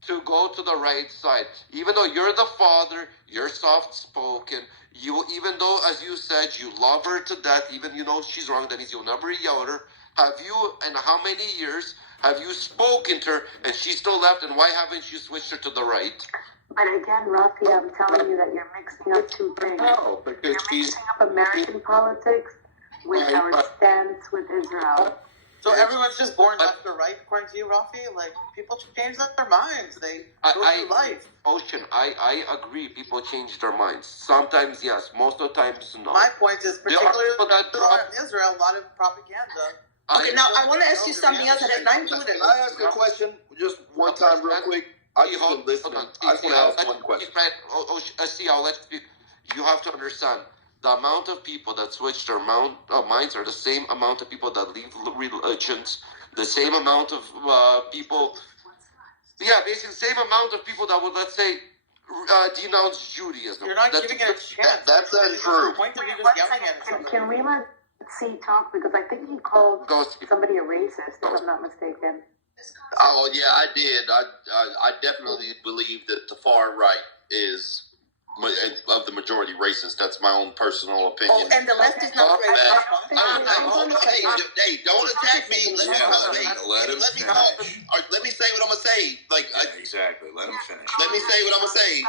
to go to the right side? Even though you're the father, you're soft-spoken. Even though, as you said, you love her to death, even she's wrong, that means you'll never yell at her. Have you, and how many years, have you spoken to her and she's still left, and why haven't you switched her to the right? But again, Rafi, I'm telling you that you're mixing up two things. No, because you're mixing up American politics with our stance with Israel. So everyone's just born left or right, according to you, Rafi? Like, people change their minds. They go through life. Ocean, I agree. People change their minds. Sometimes, yes. Most of the times, no. My point is, particularly in Israel, a lot of propaganda. Okay, now I want to ask you something else that has nothing to do with it. Can I ask a question just one time real quick? I just been listening. I just want to ask one question. I'll let you. You have to understand. The amount of people that switch their minds are the same amount of people that leave religions, the same amount of people. Yeah, basically the same amount of people that would, let's say, denounce Judaism. You're not giving it a chance. That's untrue. Can we let C talk? Because I think he called somebody a racist, if I'm not mistaken. Oh, yeah, I did. I definitely believe that the far right is of the majority racist. That's my own personal opinion. Oh, and the left is not racist. Hey, don't attack me. Let me talk. Let me say what I'm gonna say. Exactly. Let him finish. Let me say what I'm gonna say.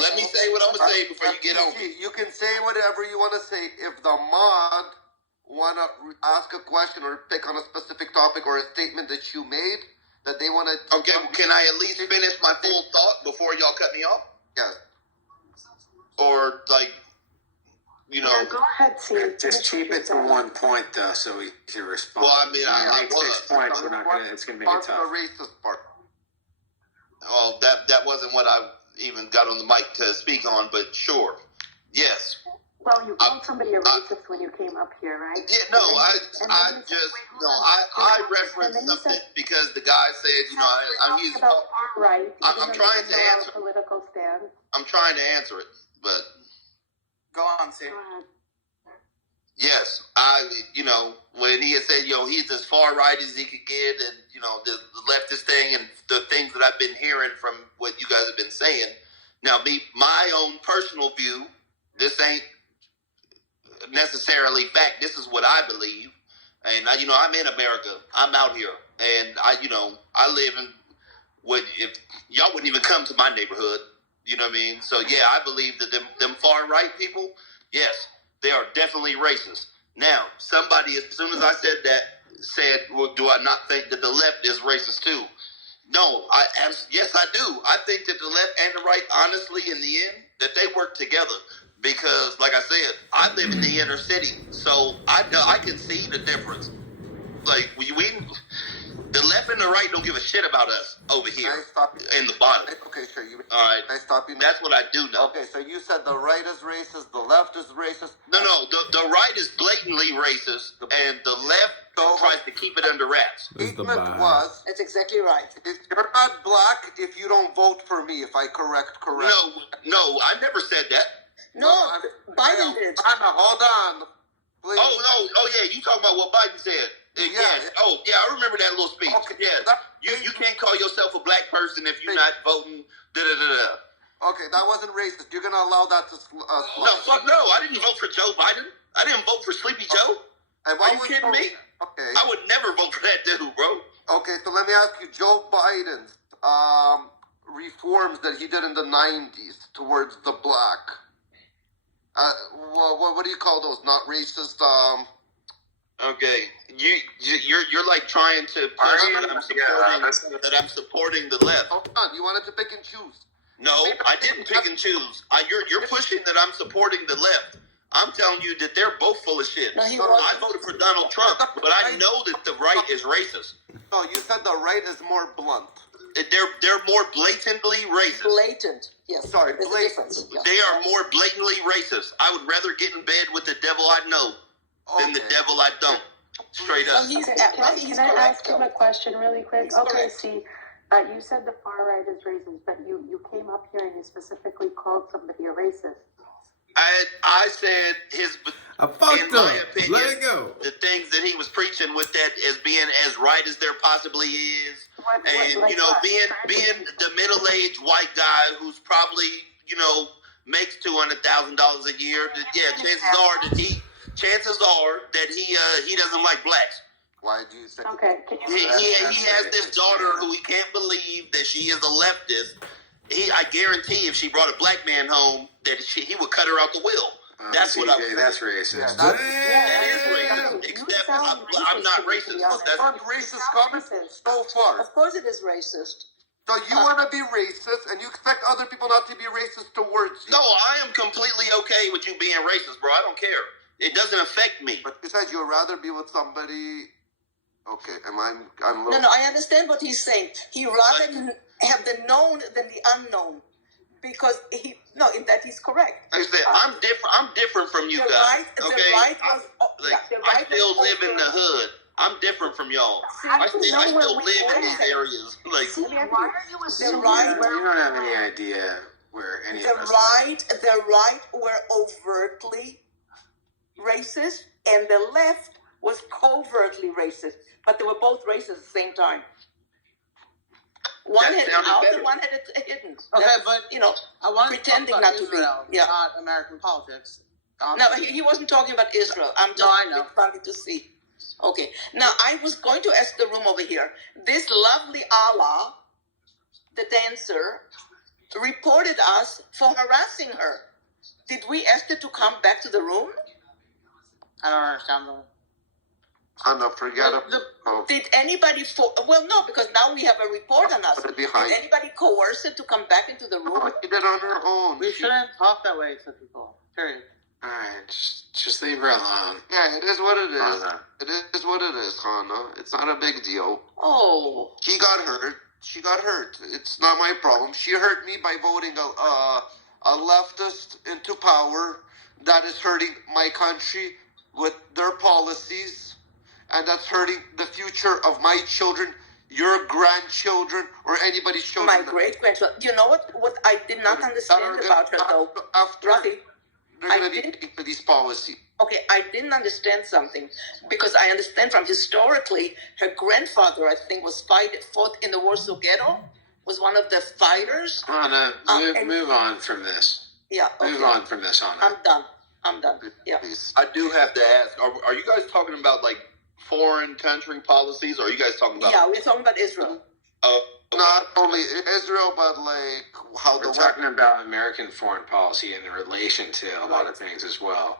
Let me say what I'm gonna say before you get on me. You can say whatever you want to say. If the mod want to ask a question or pick on a specific topic or a statement that you made that they want to... Okay, can I at least finish my full thought before y'all cut me off? Yes. Or, Yeah, go ahead, C. Just keep it to one point, though, so we can respond. Well, I mean, I make 6 points. It's going to make it tough. The racist part. Well, that wasn't what I even got on the mic to speak on, but sure. Yes. Well, you called somebody a racist when you came up here, right? Yeah, no, I referenced something because the guy said, he's about far right. I'm trying to answer. Political stand. I'm trying to answer it, but go on, Sam. Yes, when he had said, he's as far right as he could get, and the leftist thing and the things that I've been hearing from what you guys have been saying. Now, my own personal view, this ain't necessarily fact. This is what I believe, and I'm in America. I'm out here, and I live in if y'all wouldn't even come to my neighborhood. You know what I mean? So yeah, I believe that them far right people, yes, they are definitely racist. Now, somebody, as soon as I said that, said, well, do I not think that the left is racist too? No, yes, I do. I think that the left and the right, honestly, in the end, that they work together. Because, like I said, I live in the inner city, so I can see the difference. Like, the left and the right don't give a shit about us over here in the bottom. Okay, sure. All right. Can I stop you? That's what I do know. Okay, so you said the right is racist, the left is racist. No, the right is blatantly racist, and the left tries to keep it under wraps. That's exactly right. You're not black if you don't vote for me, if I correct. No, I never said that. No, Biden did. Anna, hold on. Please. Oh yeah, you talking about what Biden said. Yes. Oh, yeah, I remember that little speech. Okay. Yeah. You can't call yourself a black person if you're not voting. Okay, that wasn't racist. You're going to allow that to No, fuck no. I didn't vote for Joe Biden. I didn't vote for Sleepy Joe. And are you kidding me? Okay. I would never vote for that dude, bro. Okay, so let me ask you, Joe Biden's reforms that he did in the 90s towards the black. What do you call those? Not racist. Okay, you're like trying to push that I'm supporting the left. Hold on, you wanted to pick and choose. No, I didn't pick and choose. You're pushing that I'm supporting the left. I'm telling you that they're both full of shit. No, I voted for Donald Trump, but I know that the right is racist. No, you said the right is more blunt. They're more blatantly racist. Blatant, yes. Sorry, there's a difference. Yeah. They are more blatantly racist. I would rather get in bed with the devil I know than the devil I don't. Straight up. Can I ask him a question really quick? Okay, see, you said the far right is racist, but you came up here and you specifically called somebody a racist. I said in my opinion, let it go. The things that he was preaching with that as being as right as there possibly is, being the middle-aged white guy who's probably makes $200,000 a year. Chances are that he doesn't like blacks. Why do you say? Okay. He has this daughter who he can't believe that she is a leftist. I guarantee if she brought a black man home, that he would cut her out the will. That's what I'm saying. That's racist. That is racist. Except I'm not racist. That's not racist comments so far. Of course it is racist. So you want to be racist, and you expect other people not to be racist towards you. No, I am completely okay with you being racist, bro. I don't care. It doesn't affect me. But besides, you'd rather be with somebody. Okay, I'm No, I understand what he's saying. He rather have the known than the unknown, because in that he's correct. Like I said, I'm different from you guys. I still live in the hood. I'm different from y'all. I still live in these areas. Why are you assuming you don't have any idea where any of us The right were overtly racist, and the left was covertly racist, but they were both racist at the same time. One had it out and one had it hidden. Okay, but I want pretending to talk not about Israel, to be. Yeah. Not American politics. No, he wasn't talking about Israel. I'm just responding to see. Okay. Now, I was going to ask the room over here. This lovely Allah, the dancer, reported us for harassing her. Did we ask her to come back to the room? I don't understand that. Anna, forget it. Did anybody... Well, no, because now we have a report on us. Did anybody coerce her to come back into the room? No, she did on her own. We shouldn't talk that way to people. Period. Alright, just leave her alone. Yeah, it is what it is. Anna. It is what it is, Hannah. It's not a big deal. Oh. She got hurt. It's not my problem. She hurt me by voting a leftist into power that is hurting my country with their policies. And that's hurting the future of my children, your grandchildren, or anybody's children. My great-grandchildren. You know what I did not understand about her, though? Rafi, they're going to be paying for these policies. Okay, I didn't understand something. Because I understand from historically, her grandfather, I think, fought in the Warsaw Ghetto, was one of the fighters. Anna, move on from this. Yeah, okay. Move on from this, Anna. I'm done. Yeah. I do have to ask, are you guys talking about, foreign country policies, or are you guys talking about... Yeah, we're talking about Israel. Not only Israel, but like how we're talking about American foreign policy in relation to a lot of things as well.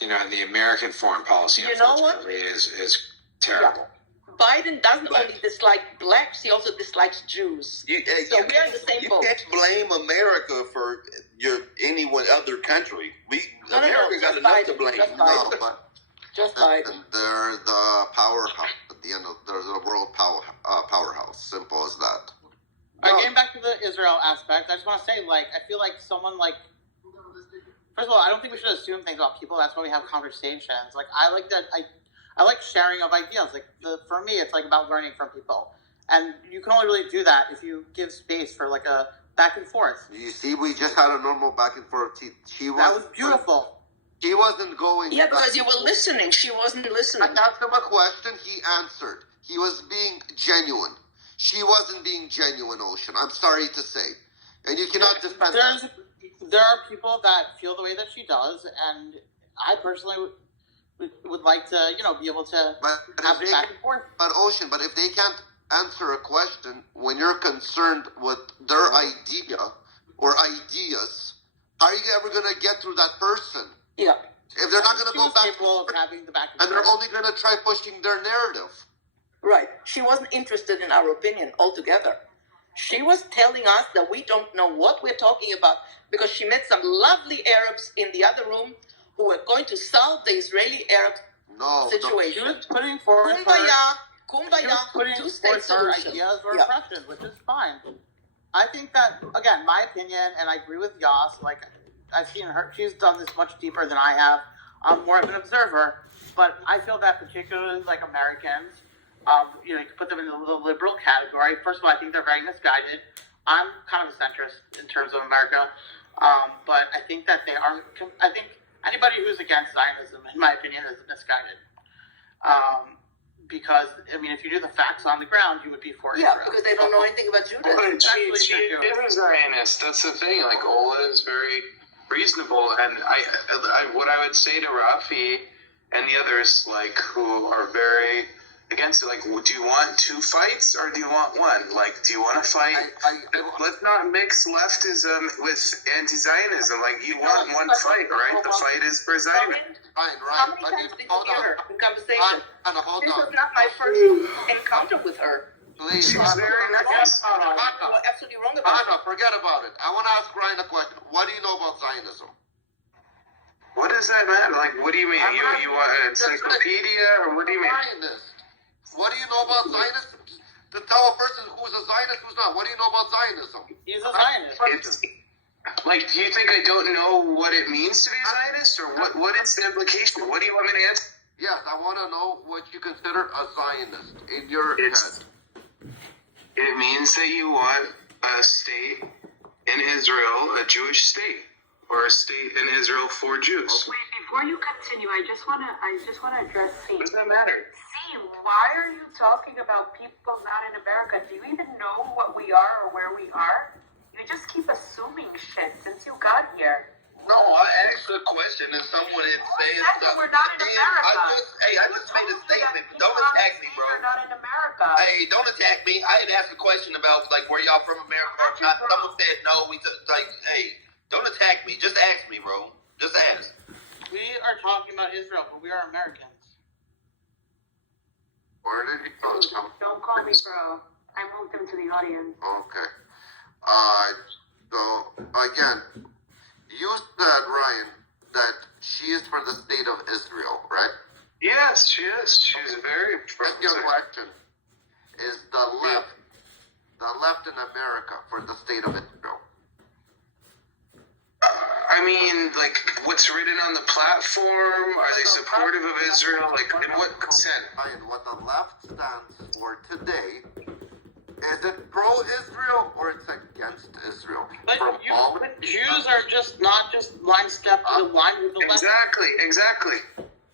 You know, and the American foreign policy, unfortunately, is terrible. Biden doesn't only dislike blacks; he also dislikes Jews. We're in the same boat. You can't blame America for any other country. America got enough to blame. No, but just Biden. They're the powerhouse at the end of. They're the world powerhouse. Simple as that. Getting back to the Israel aspect, I just want to say, like, I feel like someone like. First of all, I don't think we should assume things about people. That's why we have conversations. Like, I like that. I like sharing of ideas. Like, for me, it's like about learning from people, and you can only really do that if you give space for like a back and forth. You see, we just had a normal back and forth. That was beautiful. He wasn't going. Yeah, because you were listening. She wasn't listening. I asked him a question. He answered. He was being genuine. She wasn't being genuine, Ocean. I'm sorry to say, and you cannot defend that. There are people that feel the way that she does, and I personally would like to, be able to have it back and forth. But Ocean, if they can't answer a question when you're concerned with their idea or ideas, how are you ever going to get through that person? Yeah. If they're not going to go back of having the back and they're only going to try pushing their narrative. Right. She wasn't interested in our opinion altogether. She was telling us that we don't know what we're talking about because she met some lovely Arabs in the other room who were going to solve the Israeli-Arab situation. She was putting forward two-state solution. Ideas or impressions, which is fine. I think that, again, my opinion, and I agree with Yas, like, I've seen her, she's done this much deeper than I have. I'm more of an observer, but I feel that particularly, like, Americans, you can put them in the liberal category. First of all, I think they're very misguided. I'm kind of a centrist in terms of America, but I think that they are. I think anybody who's against Zionism, in my opinion, is misguided. Because if you do the facts on the ground, you would be for Israel. Yeah, because they don't know anything about Judaism. But she is a Zionist. That's the thing. Like, Ola is very reasonable, and I what I would say to Rafi and the others, like, who are very against it, like, do you want two fights or do you want one? Like, do you want to fight? Let's not mix leftism with anti-Zionism. Like, you want one fight, right? The fight is for Zionism. How many times did you hear her in conversation? This was not my first encounter with her. Please. She's very nice. You're absolutely wrong about it. Forget about it. I want to ask Ryan a question. What do you know about Zionism? What does that matter? Like, what do you mean? You want an encyclopedia, or what do you mean? What do you know about Zionism? To tell a person who's a Zionist, who's not. What do you know about Zionism? He's a Zionist. Like, do you think I don't know what it means to be a Zionist, or what is the implication? What do you want me to answer? Yes, I want to know what you consider a Zionist in your head. It means that you want a state in Israel, a Jewish state, or a state in Israel for Jews. Wait, before you continue, I just want to address C. What does that matter? C, why are you talking about people not in America? Do you even know what we are or where we are? You just keep assuming shit since you got here. No, I asked a question and someone had said something. We're not in America. I just made a statement. Don't attack me, bro. We're not in America. Hey, don't attack me. I had asked a question about, like, where y'all from America or not. Someone said no. Hey, don't attack me. Just ask me, bro. Just ask. We are talking about Israel, but we are Americans. Where did he go? Don't call me bro. I moved him to the audience. Okay. So, again, you said, Ryan, that she is for the state of Israel, right? Yes, she is. She's very And your question is the left in America for the state of Israel. I mean, like, what's written on the platform? Are they supportive of Israel? Like, in what consent? Ryan, what the left stands for today, is it pro-Israel or it's against Israel? But Jews are not just line step in line with the left. Exactly.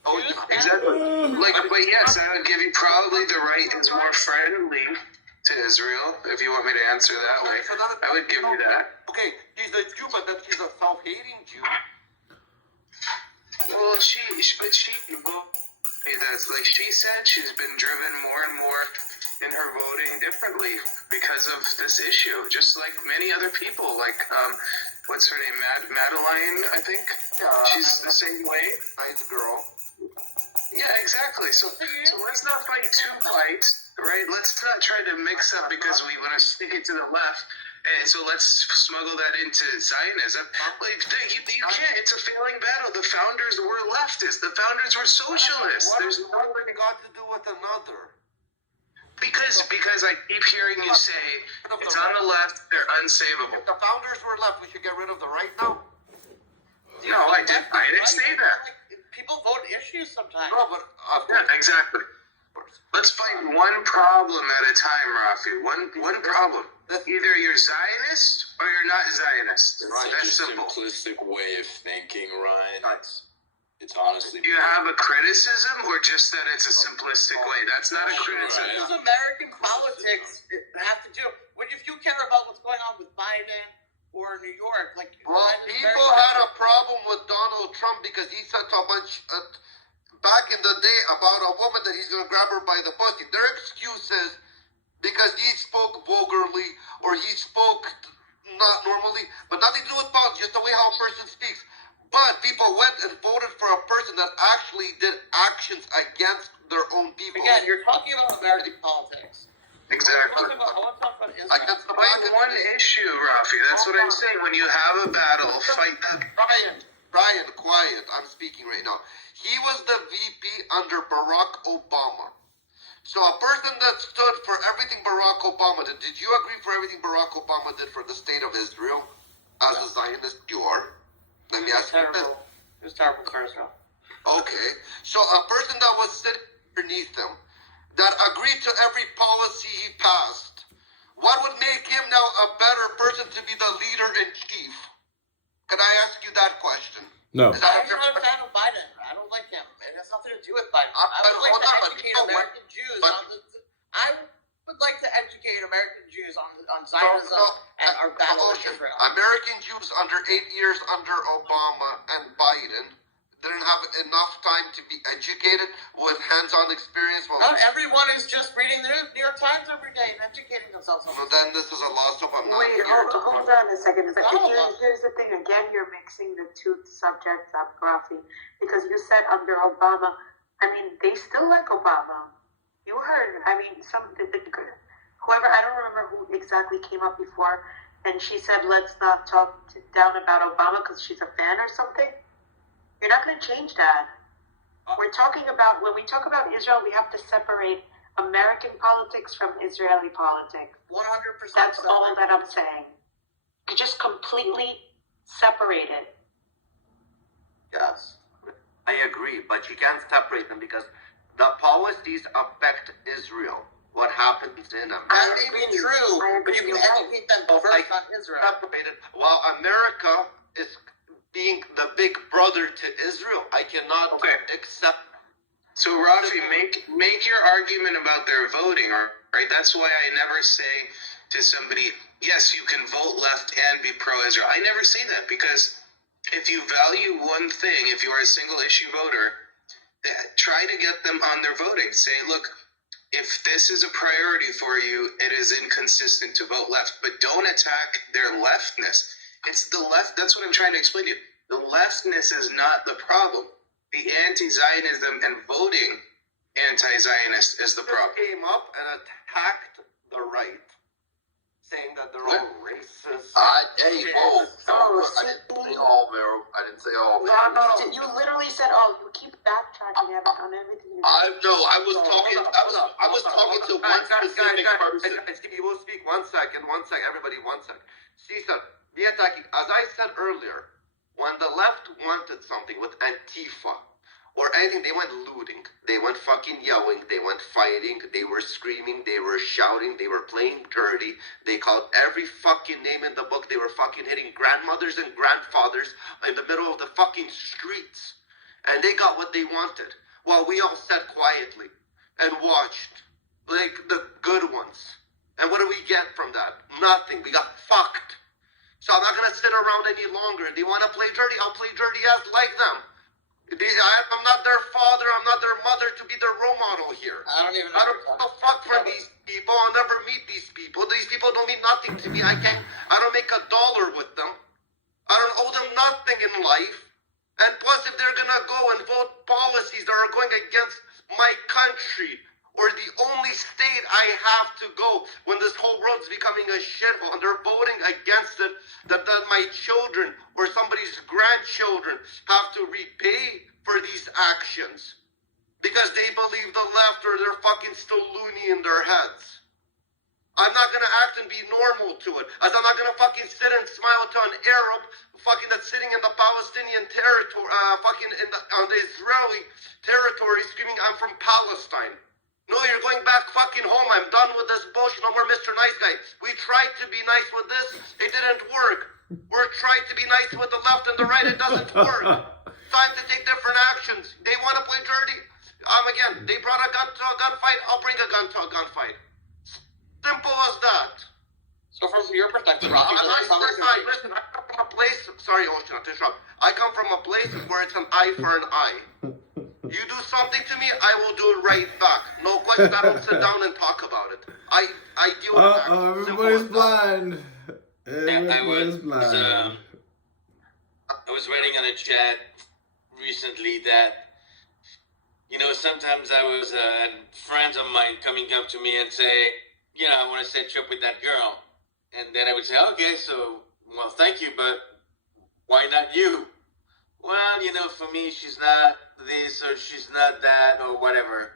Like, but yes, I would give you probably the right is more friendly to Israel, if you want me to answer that way. I would give you that. Okay, he's a Jew, but he's a self-hating Jew. Well, she said she's been driven more and more in her voting differently because of this issue, just like many other people. Like, what's her name? Madeline, I think. She's the same way. Nice girl. Yeah, exactly. So let's not fight two fights, right? Let's not try to mix up because we want to stick it to the left. And so let's smuggle that into Zionism. Like, you can't. It's a failing battle. The founders were leftists. The founders were socialists. There's one thing got to do with another. Because I keep hearing you say it's on the left. They're unsavable. If the founders were left, we should get rid of the right now. No, I didn't say that. People vote issues sometimes. No, but yeah, exactly. Let's fight one problem at a time, Rafi. One problem. Either you're Zionist or you're not Zionist. Right. That's Such a simple. simplistic way of thinking, Ryan. It's honestly. Do you have a criticism or just that it's a simplistic way? That's not a criticism. This is American politics have to do. If you care about what's going on with Biden or New York, like people had a problem with Donald Trump because he said so much back in the day about a woman that he's going to grab her by the pussy. Their excuse is because he spoke vulgarly or he spoke not normally, but nothing to do with politics, just the way how a person speaks. But people went and voted for a person that actually did actions against their own people. Again, you're talking about American politics. Exactly. Against the fight one issue, Rafi. That's what I'm saying. When you have a battle, fight that. Brian, quiet. I'm speaking right now. He was the VP under Barack Obama. So a person that stood for everything Barack Obama did you agree for everything Barack Obama did for the state of Israel? As a Zionist, you are? Let me ask you this. It was terrible, Carswell. Okay. So a person that was sitting underneath him, that agreed to every policy he passed, what would make him now a better person to be the leader-in-chief? Can I ask you that question? No. I'm not a fan of Biden. I don't like him. It has nothing to do with Biden. I would like to educate American Jews on I would like to educate American Jews on Zionism and our battle with Israel. American Jews under 8 years under Obama and Biden didn't have enough time to be educated with hands-on experience. Not everyone is just reading the New York Times every day and educating themselves. Well, then this is a loss of a Wait, hold on a second. Here's the thing. Again, you're mixing the two subjects up, Rafi, because you said under Obama. I mean, they still like Obama. You heard. I mean, whoever, I don't remember who exactly came up before, and she said, let's not talk down about Obama because she's a fan or something. You're not going to change that. We're talking about, when we talk about Israel, we have to separate American politics from Israeli politics. 100%. That's all that I'm saying. Just completely separate it. Yes, I agree, but you can't separate them because the policies affect Israel. What happens in America? That may be true, but you can educate them first on Israel. Separated. While America is being the big brother to Israel, I cannot accept. So Rafi, make your argument about their voting, right? That's why I never say to somebody, yes, you can vote left and be pro-Israel. I never say that because if you value one thing, if you are a single issue voter, try to get them on their voting. Say, look, if this is a priority for you, it is inconsistent to vote left, but don't attack their leftness. It's the left. That's what I'm trying to explain to you. The leftness is not the problem. The anti-Zionism and voting anti-Zionist is the problem. They came up and attacked the right, saying that they're all racist. I didn't say all, Vero. I didn't say all. No. You literally said all. You keep backtracking on everything. I was talking. I was talking to one specific person. You will speak 1 second. 1 second. Everybody, 1 second. Caesar, be attacking. As I said earlier, when the left wanted something with Antifa or anything, they went looting. They went fucking yelling. They went fighting. They were screaming. They were shouting. They were playing dirty. They called every fucking name in the book. They were fucking hitting grandmothers and grandfathers in the middle of the fucking streets. And they got what they wanted. While we all sat quietly and watched, like the good ones. And what do we get from that? Nothing. We got fucked. So I'm not going to sit around any longer. They want to play dirty, I'll play dirty as like them. I'm not their father, I'm not their mother to be their role model here. I don't give a fuck for these people. I'll never meet these people. These people don't mean nothing to me. I don't make $1 with them. I don't owe them nothing in life. And plus, if they're gonna go and vote policies that are going against my country, or the only state I have to go when this whole world's becoming a shithole, and they're voting against it, that my children or somebody's grandchildren have to repay for these actions because they believe the left or they're fucking still loony in their heads. I'm not gonna act and be normal to it, as I'm not gonna fucking sit and smile to an Arab fucking that's sitting in the Palestinian territory, on the Israeli territory, screaming, "I'm from Palestine." No, you're going back fucking home. I'm done with this bullshit. No more Mr. Nice Guy. We tried to be nice with this. It didn't work. We're trying to be nice with the left and the right. It doesn't work. Time to take different actions. They want to play dirty. Again, they brought a gun to a gunfight. I'll bring a gun to a gunfight. Simple as that. So from your perspective, Rocky, listen, I come from a place. Sorry, Ocean, to interrupt. I come from a place where it's an eye for an eye. You do something to me, I will do it right back. No question. I don't sit down and talk about it. I deal with that. Everybody's blind. Everybody's I blind. was writing on a chat recently that, sometimes I was friends of mine coming up to me and say, I want to set you up with that girl. And then I would say, okay, well, thank you, but why not you? Well, for me, she's not this or she's not that or whatever.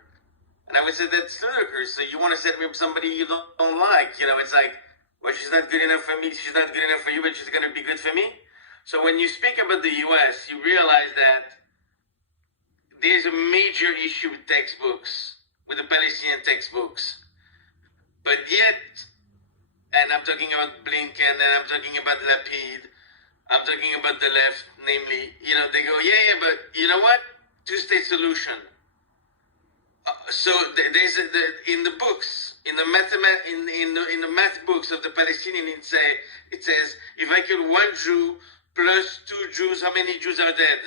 And I would say, that's ludicrous. So you want to set me up with somebody you don't like. It's like, well, she's not good enough for me, she's not good enough for you, but she's going to be good for me. So when you speak about the U.S., you realize that there's a major issue with textbooks, with the Palestinian textbooks. But yet, and I'm talking about Blinken, and I'm talking about Lapid, I'm talking about the left, namely, they go, yeah, but you know what? Two-state solution. So there's in the books, in the math books of the Palestinians, it says, if I kill one Jew plus 2 Jews, how many Jews are dead?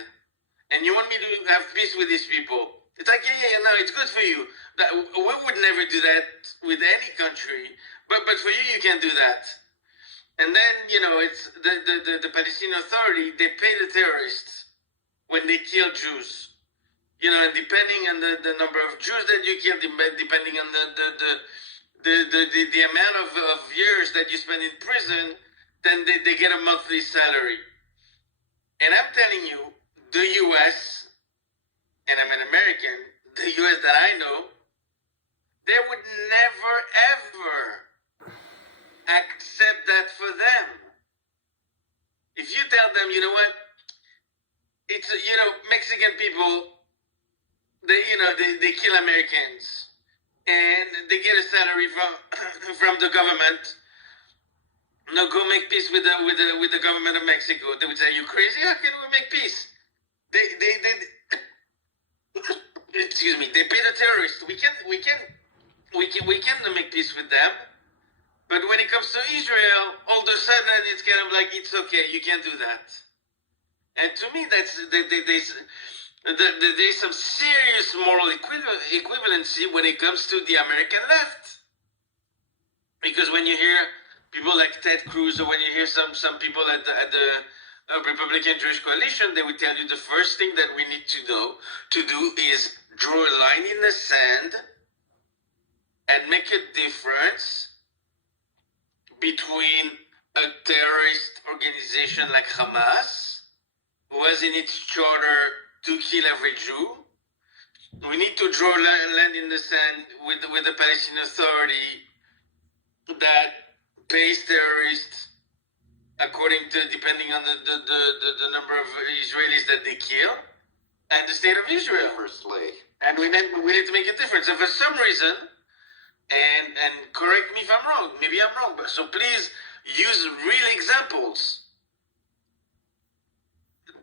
And you want me to have peace with these people? It's like, yeah, no, it's good for you. We would never do that with any country, but for you can do that. And then, it's the Palestinian Authority, they pay the terrorists when they kill Jews. And depending on the number of Jews that you kill, depending on the amount of years that you spend in prison, then they get a monthly salary. And I'm telling you, the U.S., and I'm an American, the U.S. that I know, they would never, ever accept that for them. If you tell them, you know what, it's, Mexican people, they kill Americans, and they get a salary from the government. No, go make peace with the government of Mexico. They would say, "You crazy? How can we make peace?" They excuse me. They pay the terrorists. We can make peace with them. But when it comes to Israel, all of a sudden it's kind of like, it's okay. You can't do that. And to me, there's some serious moral equivalency when it comes to the American left. Because when you hear people like Ted Cruz, or when you hear some people at the Republican Jewish Coalition, they would tell you the first thing that we need to do is draw a line in the sand and make a difference between a terrorist organization like Hamas, who has in its charter to kill every Jew. We need to draw a line in the sand with the Palestinian Authority that pays terrorists depending on the number of Israelis that they kill, and the state of Israel. And we need to make a difference. And for some reason, and correct me if I'm wrong, maybe I'm wrong, but so please use real examples.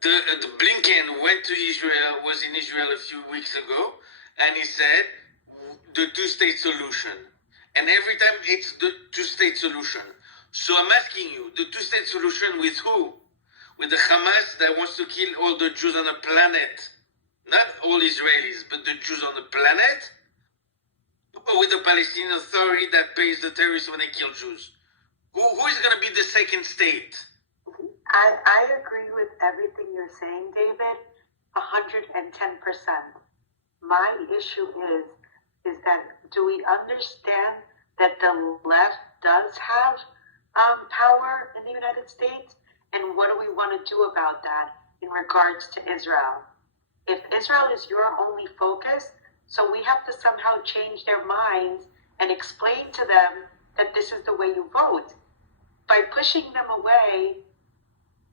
The Blinken went to Israel, was in Israel a few weeks ago, and he said the two-state solution. And every time it's the two-state solution. So I'm asking you, the two-state solution with who? With the Hamas that wants to kill all the Jews on the planet not all Israelis, but the Jews on the planet, or with the Palestinian Authority that pays the terrorists when they kill Jews? Who is going to be the second state? I agree with everything you're saying, David, 110%. My issue is that do we understand that the left does have power in the United States? And what do we want to do about that in regards to Israel? If Israel is your only focus, so we have to somehow change their minds and explain to them that this is the way you vote. By pushing them away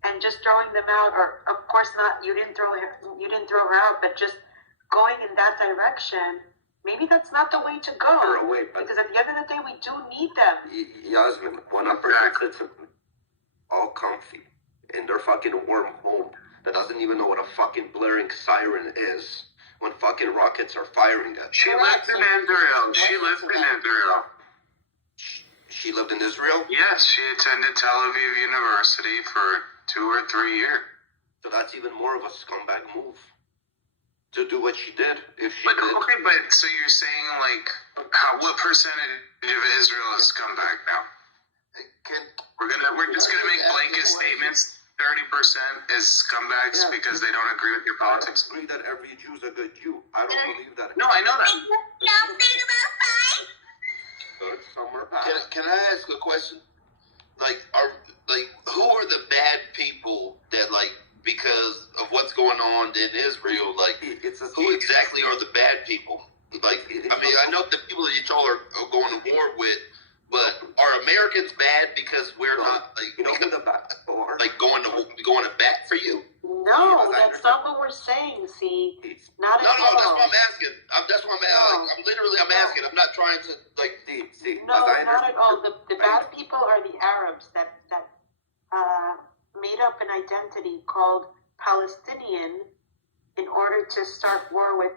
and just throwing them out, or of course not, you didn't throw her out, but just going in that direction, maybe that's not the way to go. Because at the end of the day, we do need them. Yasmin, when a person sits all comfy in their fucking warm home that doesn't even know what a fucking blaring siren is when fucking rockets are firing at She lived in Israel. She lived in Israel? Yes, she attended Tel Aviv University for 2 or 3 years. So that's even more of a scumbag move. To do what she did, if she did. Okay, but so you're saying, like, what percentage of Israel is scumbag now? We're just gonna make blanket statements. 30% is scumbags because they don't agree with your politics. I agree that every Jew's a good Jew. I don't believe that. No, I know that. Can I ask a question? Who are the bad people that, like, because of what's going on in Israel, like, who exactly are the bad people? Like, I mean, I know the people that you told are going to war with, but are Americans bad because we're not, like, going to bat for you? No, that's not what we're saying, see. Not at all. That's what I'm asking. That's what I'm asking. I'm not trying to, like, see. No, not at all. The bad people are the Arabs that made up an identity called Palestinian in order to start war with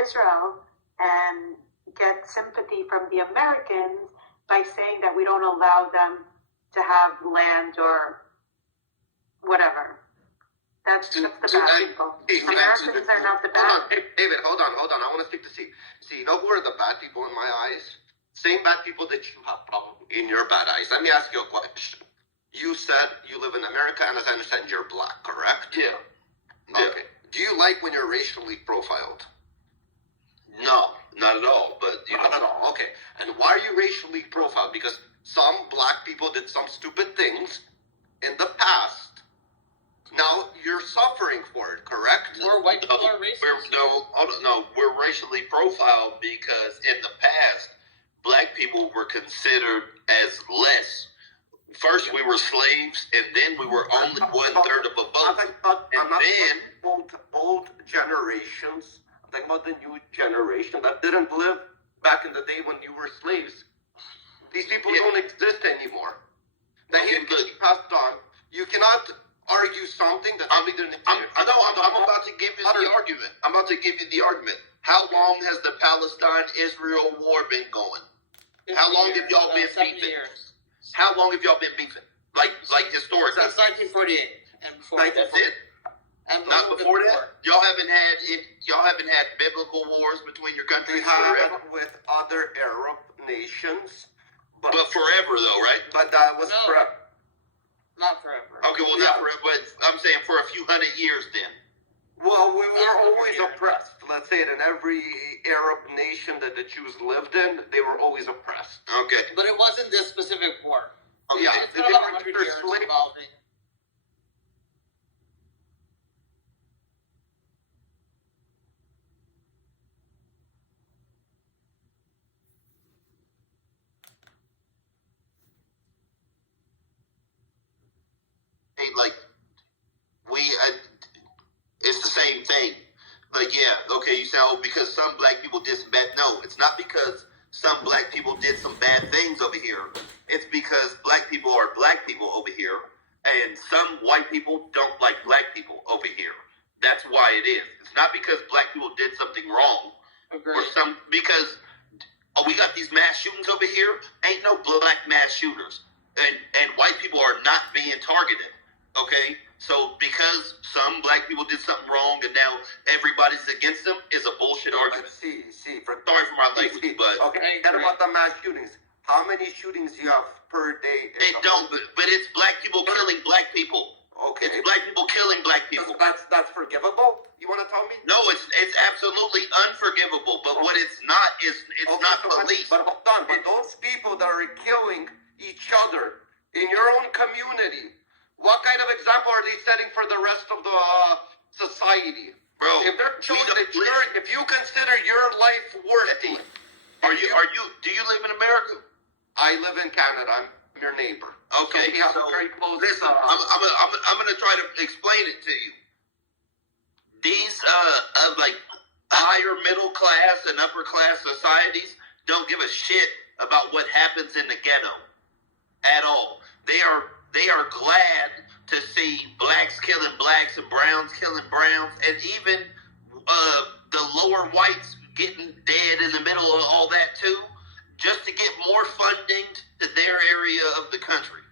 Israel and get sympathy from the Americans by saying that we don't allow them to have land or whatever. That's the bad people. Americans are not the bad. David, hold on. I want to stick to see. See, you know who are the bad people in my eyes? Same bad people that you have probably in your bad eyes. Let me ask you a question. You said you live in America, and as I understand, you're black, correct? Yeah. Okay. Do you like when you're racially profiled? No, not at all. But Not at all. Okay. And why are you racially profiled? Because some black people did some stupid things in the past. Now you're suffering for it, correct? Or white people are racist. We're racially profiled because in the past, black people were considered as less. First, we were slaves, and then we were only 1/3 of a vote. I'm not talking old generations. I'm talking about the new generation that didn't live back in the day when you were slaves. These people don't exist anymore. They have to be passed on. You cannot argue something that I'm about to give you the argument. I'm about to give you the argument. How long has the Palestine-Israel war been going? How long have y'all been beefing? How long have y'all been beefing? Like historically? Since 1948 and before. That's it. And not before that. Y'all haven't had biblical wars between your countries. We have with other Arab nations, but forever though, right? But that was forever. Not forever. Okay, well, not forever, but I'm saying for a few hundred years then. Well, we were always oppressed. Let's say it in every Arab nation that the Jews lived in, they were always oppressed. Okay. But it wasn't this specific war. Yeah, it's been about 100 years involving. It's the same thing. Like, yeah, okay, you say, oh, because some black people did some bad. No, it's not because some black people did some bad things over here. It's because black people are black people over here, and some white people don't like black people over here. That's why it is. It's not because black people did something wrong. Agreed. Or because we got these mass shootings over here. Ain't no black mass shooters. And white people are not being targeted. Okay? So because some black people did something wrong and now everybody's against them is a bullshit argument. Sorry for my language, but okay. Forget about the mass shootings. How many shootings do you have per day? It don't, but it's black people killing black people. Okay. It's black people killing black people. That's forgivable? You want to tell me? No, it's absolutely unforgivable. But what it's not is it's not police. But hold on. But those people that are killing each other in your own community, what kind of example are they setting for the rest of the society? Bro, if they're showing that if you consider your life worthy, do you live in America? I live in Canada. I'm your neighbor. Okay, so we have so a very close. Listen, I'm gonna try to explain it to you. These like higher middle class and upper class societies don't give a shit about what happens in the ghetto at all. They are glad to see blacks killing blacks and browns killing browns, and even the lower whites getting dead in the middle of all that too, just to get more funding to their area of the country.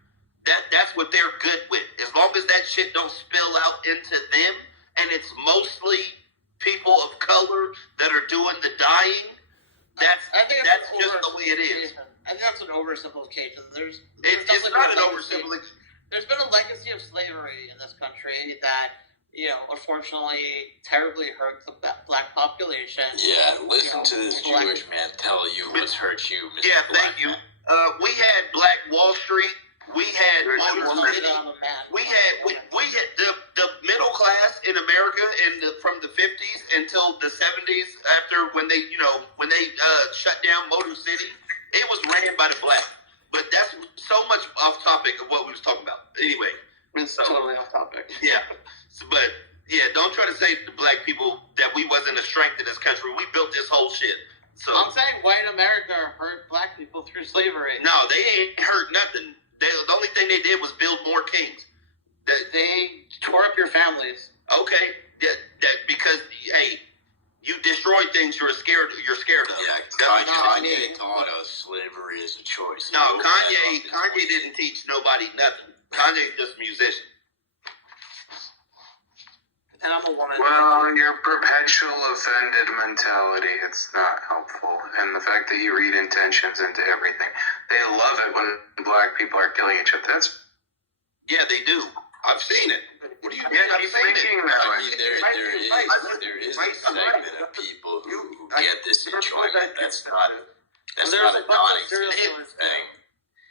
That's what they're good with. As long as that shit don't spill out into them, and it's mostly people of color that are doing the dying, that's just the way it is. I think that's an oversimplification. It's not an oversimplification. There's been a legacy of slavery in this country that, unfortunately, terribly hurt the black population. Yeah, listen to this Jewish man tell you what's hurt you, Mr. Yeah, Black thank you. We had Black Wall Street. We had Motor City. We had the middle class in America from the 50s until the 70s. After when they shut down Motor City, it was ran by the black. But that's so much off topic of what we was talking about. Anyway, it's totally off topic. Yeah, don't try to say to black people that we wasn't a strength in this country. We built this whole shit. So I'm saying white America hurt black people through slavery. No, they ain't hurt nothing. The only thing they did was build more kings. They tore up your families. Okay, because you destroyed things you're scared of. Yeah, Kanye taught us slavery is a choice. No, Kanye didn't teach nobody nothing. Kanye's just a musician. And I'm a woman. Well, your perpetual offended mentality, it's not helpful. And the fact that you read intentions into everything. They love it when black people are killing each other. Yeah, they do. I've seen it. What do you Yeah, keep thinking that way. There is a segment of people who get this enjoyment. That's not a non-existent thing.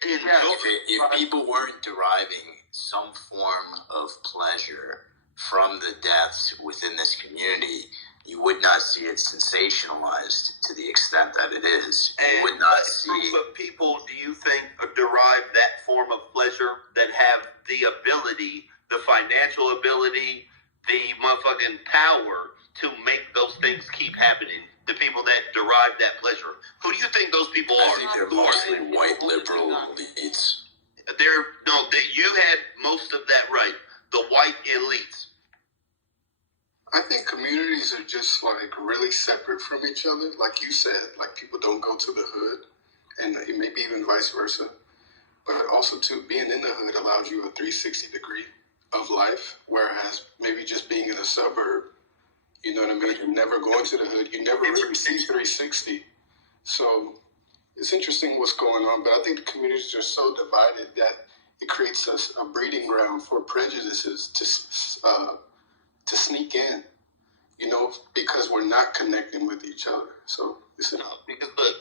If people weren't deriving some form of pleasure from the deaths within this community, you would not see it sensationalized to the extent that it is. You would not see. What group of people do you think derive that form of pleasure that have the ability, the financial ability, the motherfucking power to make those things keep happening? The people that derive that pleasure. Who do you think those people are? I think they're mostly white liberal elites. You had most of that right. The white elites. I think communities are just like really separate from each other. Like you said, like people don't go to the hood, and maybe even vice versa. But also too, being in the hood allows you a 360 degree of life, whereas maybe just being in a suburb, you know what I mean? You're never going to the hood. You never really see 360. So it's interesting what's going on, but I think the communities are so divided that it creates a breeding ground for prejudices to sneak in, because we're not connecting with each other. So listen up. Because look,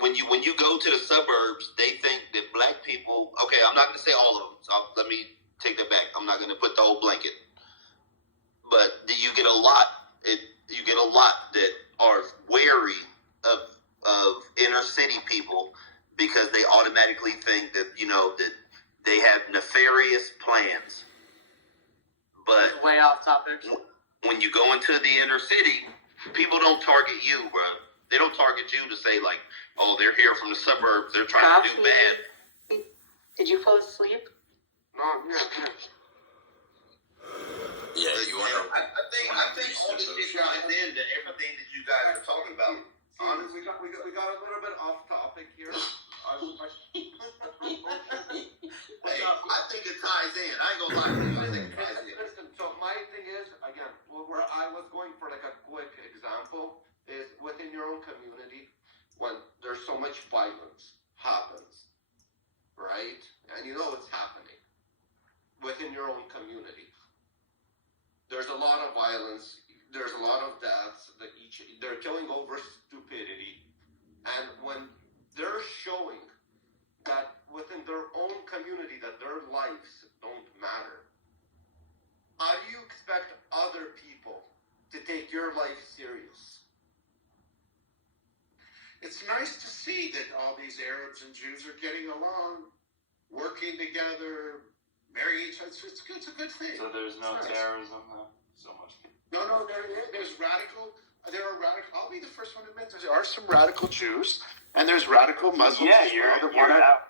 when you go to the suburbs, they think that black people. Okay, I'm not going to say all of them. So let me take that back. I'm not going to put the whole blanket. But you get a lot. You get a lot that are wary of inner city people because they automatically think that that they have nefarious plans. But way off topic. When you go into the inner city, people don't target you, bro. They don't target you to say like, "Oh, they're here from the suburbs. They're trying to do bad." Did you fall asleep? No, yeah. Yeah, you want to. I think all this shit ties into everything that you guys are talking about. Honestly, we got a little bit off topic here. Hey, I think it ties in. I ain't gonna lie to you. I think it ties in. Listen, so my thing is, again, where I was going for like a quick example is within your own community, when there's so much violence happens, right? And you know it's happening within your own community. There's a lot of violence. There's a lot of deaths. They're killing over stupidity. And when they're showing that within their own community that their lives don't matter, how do you expect other people to take your life serious? It's nice to see that all these Arabs and Jews are getting along, working together, marrying each other. It's good. It's a good thing. So there's no terrorism, so much. No, there's radical. There are radical. I'll be the first one to admit there are some radical Jews, and there's radical Muslims. Yeah, as you're well at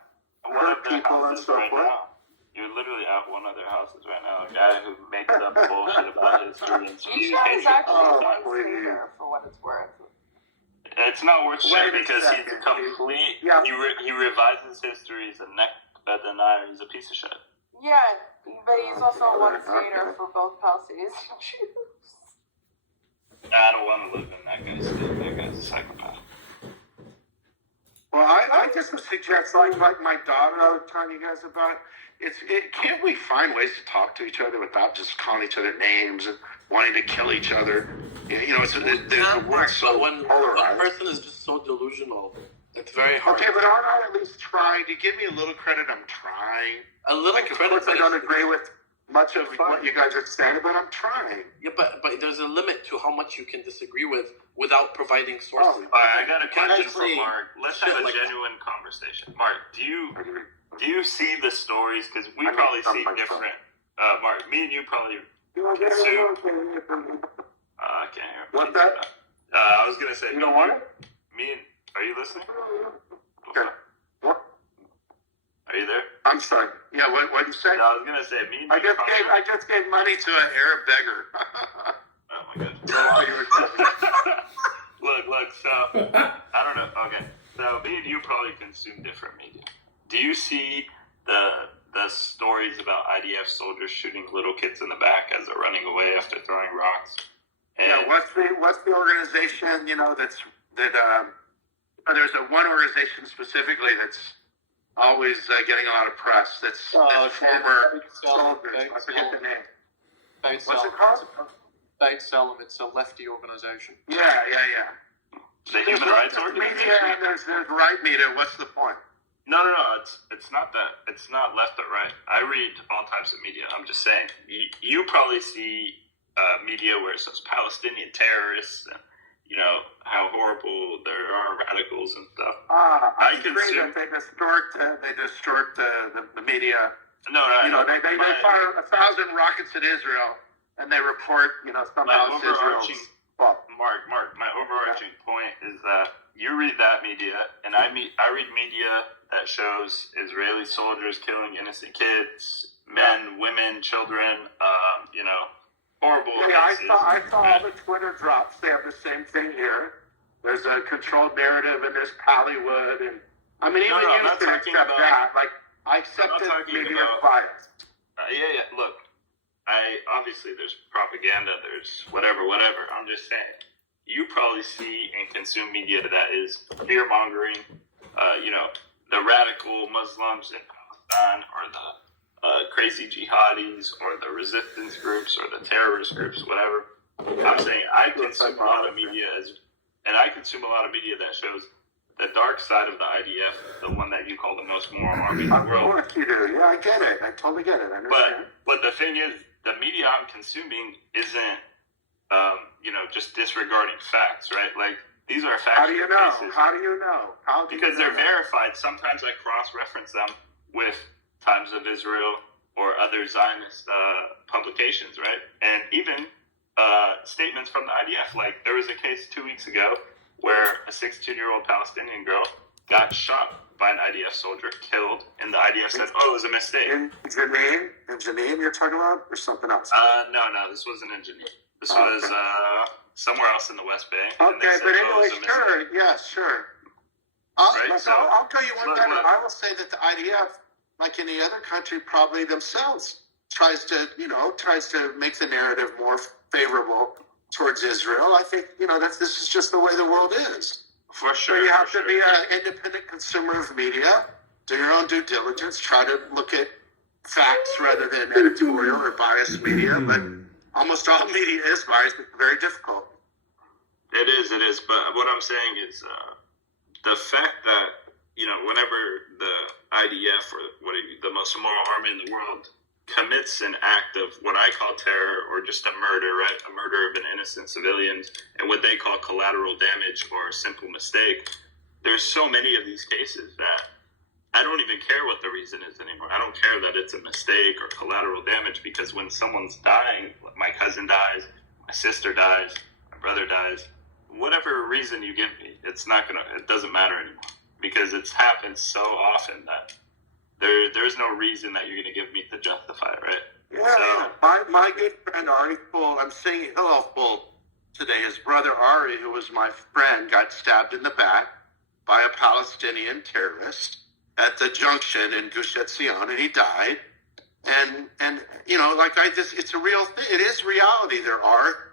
one of their people and houses so right forth. now. You're literally at one of their houses right now. A guy who makes up bullshit about history and spews Isha is hatred. actually for what it's worth. It's not worth shit Wait a because he's second. complete. Yeah. He revises history. He's a neck denier. He's a piece of shit. Yeah, but he's also one skater for both Palestinians and Jews. I don't want to live in that guy's state. That guy's a psychopath. Well, I just would suggest, like my daughter I was telling you guys about, can't we find ways to talk to each other without just calling each other names and wanting to kill each other? You know, the world's so when polarized. one person is just so delusional, it's very hard. Okay, but aren't I at least trying? To give me a little credit, I'm trying. A little Like, of credit. course, I don't agree with much of what you guys are saying, but I'm trying. Yeah, but there's a limit to how much you can disagree with without providing sources. All right, I got a question for Honestly, Mark. Let's have a like genuine conversation. Mark, do you see the stories? Because we probably see different. Mark, me and you probably consume. I can't hear. What's that? I was gonna say. You know what? Are you listening? Okay. What? Are you there? I'm sorry. Yeah, what did you say? No, I was gonna say me and I you. just gave money to an Arab beggar. Oh my god. Look. So I don't know. Okay. So me and you probably consume different media. Do you see the stories about IDF soldiers shooting little kids in the back as they're running away after throwing rocks? And Yeah, what's the organization? You know, there's one organization specifically that's always getting a lot of press. That's former soldiers. I forget the name. What's it called? Don't sell them. It's a lefty organization. Yeah. the human rights media organization. and there's right media. What's the point? No. It's not that. It's not left or right. I read all types of media. I'm just saying. You probably see media where it says Palestinian terrorists and, you know, how horrible there are radicals and stuff. I agree that they distort the media. No, they fire 1,000 rockets at Israel, and they report, somehow it's Israel's fault. Mark, my overarching point is that you read that media, and I read media that shows Israeli soldiers killing innocent kids, men, women, children, horrible cases. I saw all the Twitter drops. They have the same thing here. There's a controlled narrative, and there's Hollywood, and even you can accept that. Like, I accept it, media bias. Yeah. Look, obviously there's propaganda, there's whatever. I'm just saying, you probably see and consume media that is fear mongering. The radical Muslims in Palestine, or the crazy jihadis, or the resistance groups, or the terrorist groups, whatever. I'm saying I consume a lot of media that shows the dark side of the IDF, the one that you call the most moral army in the world. Of course you do. Yeah, I get it. I totally get it. I understand. But the thing is, the media I'm consuming isn't, just disregarding facts, right? Like, these are factual How do you know? cases. How do you know? Because they're verified. Sometimes I cross-reference them with Times of Israel or other Zionist publications, right? And even statements from the IDF. Like, there was a case 2 weeks ago where a 16-year-old Palestinian girl got shot by an IDF soldier, killed, and the IDF said, "Oh, it was a mistake." In Jenin you're talking about, or something else? No, this wasn't in Jenin. This was somewhere else in the West Bay. Okay, but anyway, sure. I'll tell you one thing. I will say that the IDF like any other country, probably themselves tries to make the narrative more favorable towards Israel. I think, this is just the way the world is. For sure. So you have to be an independent consumer of media, do your own due diligence, try to look at facts rather than editorial or biased media. But almost all media is biased. It's very difficult. It is. But what I'm saying is the fact that, whenever the IDF or the most immoral army in the world commits an act of what I call terror or just a murder, right? A murder of an innocent civilian and what they call collateral damage or a simple mistake. There's so many of these cases that I don't even care what the reason is anymore. I don't care that it's a mistake or collateral damage, because when someone's dying, my cousin dies, my sister dies, my brother dies, whatever reason you give me, it doesn't matter anymore, because it's happened so often that there's no reason that you're going to give me to justify it, right? Yeah, my good friend Ari Full, I'm saying hello Full today. His brother Ari, who was my friend, got stabbed in the back by a Palestinian terrorist at the junction in Gush Etzion, and he died. And it's a real thing. It is reality. There are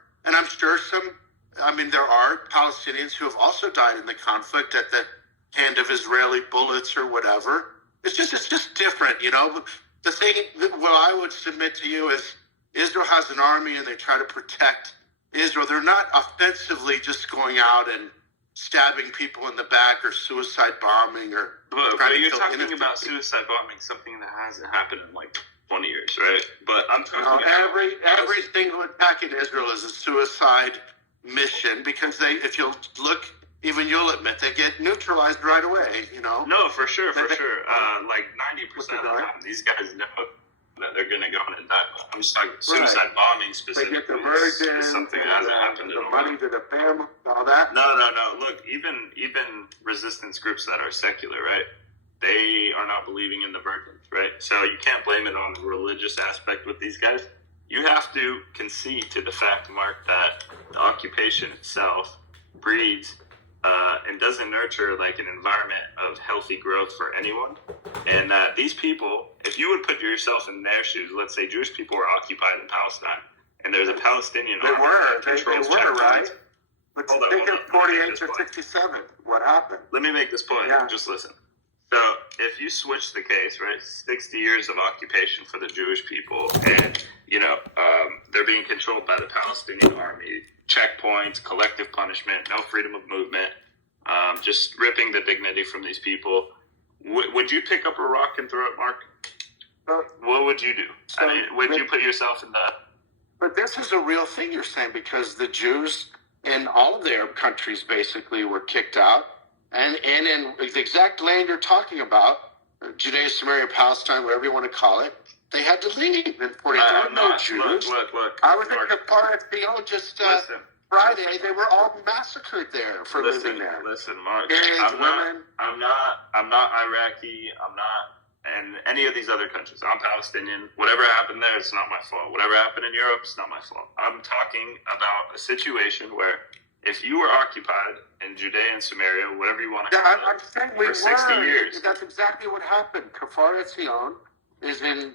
Palestinians who have also died in the conflict at the hand of Israeli bullets or whatever. It's just different, The thing, what I would submit to you is Israel has an army and they try to protect Israel. They're not offensively just going out and stabbing people in the back or suicide bombing or. But you're talking about suicide bombing, something that hasn't happened in like 20 years, right? But I'm talking about every single attack in Israel is a suicide mission, because if you look, even you'll admit, they get neutralized right away, No, for sure. Like 90% of the time, these guys know that they're going to go in and die. I'm just talking suicide bombing specifically. They get the version, something that hasn't happened in a while. Money to the family, all that. No. Look, even resistance groups that are secular, right? They are not believing in the virgins, right? So you can't blame it on the religious aspect with these guys. You have to concede to the fact, Mark, that the occupation itself breeds and doesn't nurture like an environment of healthy growth for anyone. And these people, if you would put yourself in their shoes, let's say Jewish people were occupied in Palestine, and there's a Palestinian army that controls checkpoints. Right? But think of 48 to 67. What happened? Let me make this point. Yeah. Just listen. So if you switch the case, right, 60 years of occupation for the Jewish people, and, they're being controlled by the Palestinian army, checkpoints, collective punishment, no freedom of movement, just ripping the dignity from these people. Would you pick up a rock and throw it, Mark? What would you do? Would you put yourself in that? But this is a real thing you're saying, because the Jews in all of their countries basically were kicked out. And in the exact land you're talking about, Judea, Samaria, Palestine, whatever you want to call it, they had to leave in 48. There were no Jews. Look. I was at Kitover 16th just Friday. They were all massacred there for living there. Listen, Mark. Kids, women. I'm not Iraqi. I'm not in any of these other countries. I'm Palestinian. Whatever happened there, it's not my fault. Whatever happened in Europe, it's not my fault. I'm talking about a situation where if you were occupied in Judea and Samaria, whatever you want to call I'm saying we for 60 years. That's exactly what happened. Kitover 16th is in,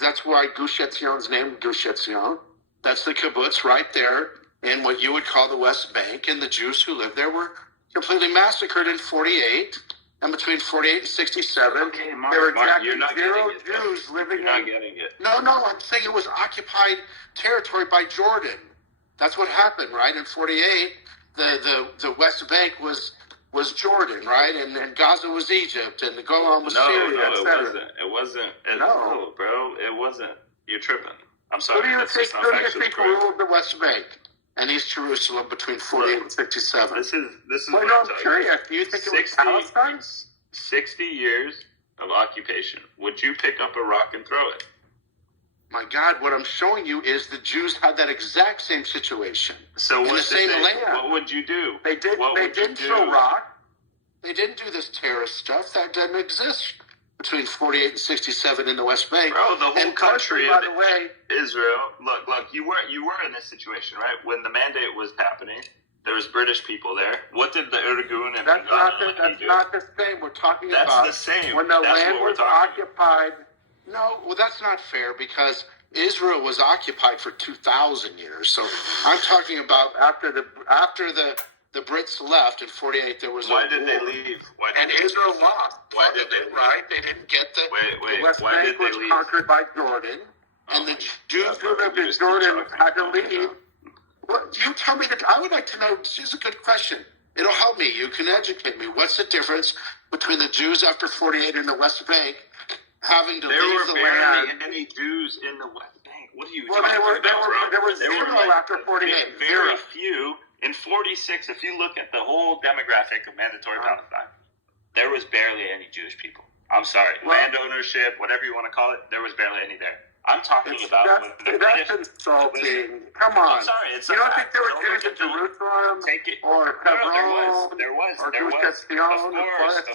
that's why Gush Etzion's named Gush Etzion. That's the kibbutz right there in what you would call the West Bank. And the Jews who lived there were completely massacred in 48. And between 48 and 67, okay, Mark, there were exactly you're not zero getting Jews living You're not getting it. No, I'm saying it was occupied territory by Jordan. That's what happened, right? In 48, the West Bank was Jordan, right? And Gaza was Egypt, and the Golan was Syria, etc. It wasn't. No, bro, it wasn't. You're tripping. I'm sorry. Who do you think ruled the West Bank and East Jerusalem between 48 and 67? This is well, no, I'm curious. Do you think it was Palestine? 60 years of occupation. Would you pick up a rock and throw it? My God, what I'm showing you is the Jews had that exact same situation. So in the same land. What would you do? They didn't throw rock. They didn't do this terrorist stuff. That doesn't exist between 48 and 67 in the West Bank. Bro, the whole country, by the way, Israel. Look. You were in this situation, right? When the mandate was happening, There was British people there. What did the Irgun and That's not the same. We're talking That's about the same. when the That's land what we're was talking occupied. No, well, that's not fair because Israel was occupied for 2,000 years. So I'm talking about after the Brits left in '48, there was Why a did war. they leave? And Israel lost. Why did they leave? Right? They didn't get the West why Bank did they was leave? conquered by Jordan, and the Jews who lived in Jordan had to leave. Well, you tell me that. I would like to know. This is a good question. It'll help me. You can educate me. What's the difference between the Jews after '48 in the West Bank having to leave the land? There were barely any Jews in the West Bank. What are you Well, talking about, bro? there was zero after '48. Very few. In 46, if you look at the whole demographic of mandatory Palestine, there was barely any Jewish people. I'm sorry. Land ownership, whatever you want to call it, there was barely any there. I'm talking about when the British. That's insulting. Come on. I'm sorry. It's you don't think there were Jews in Jerusalem or Hebron there was. or There Gush was.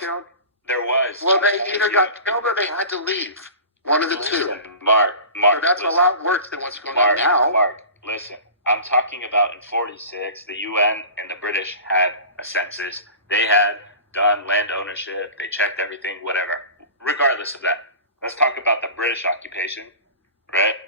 There was. Well, they either got killed or they had to leave. One of the two. Mark. So that's a lot worse than what's going on now. Mark, listen. I'm talking about in 46, the UN and the British had a census. They had done land ownership. They checked everything, whatever. Regardless of that, let's talk about the British occupation, right?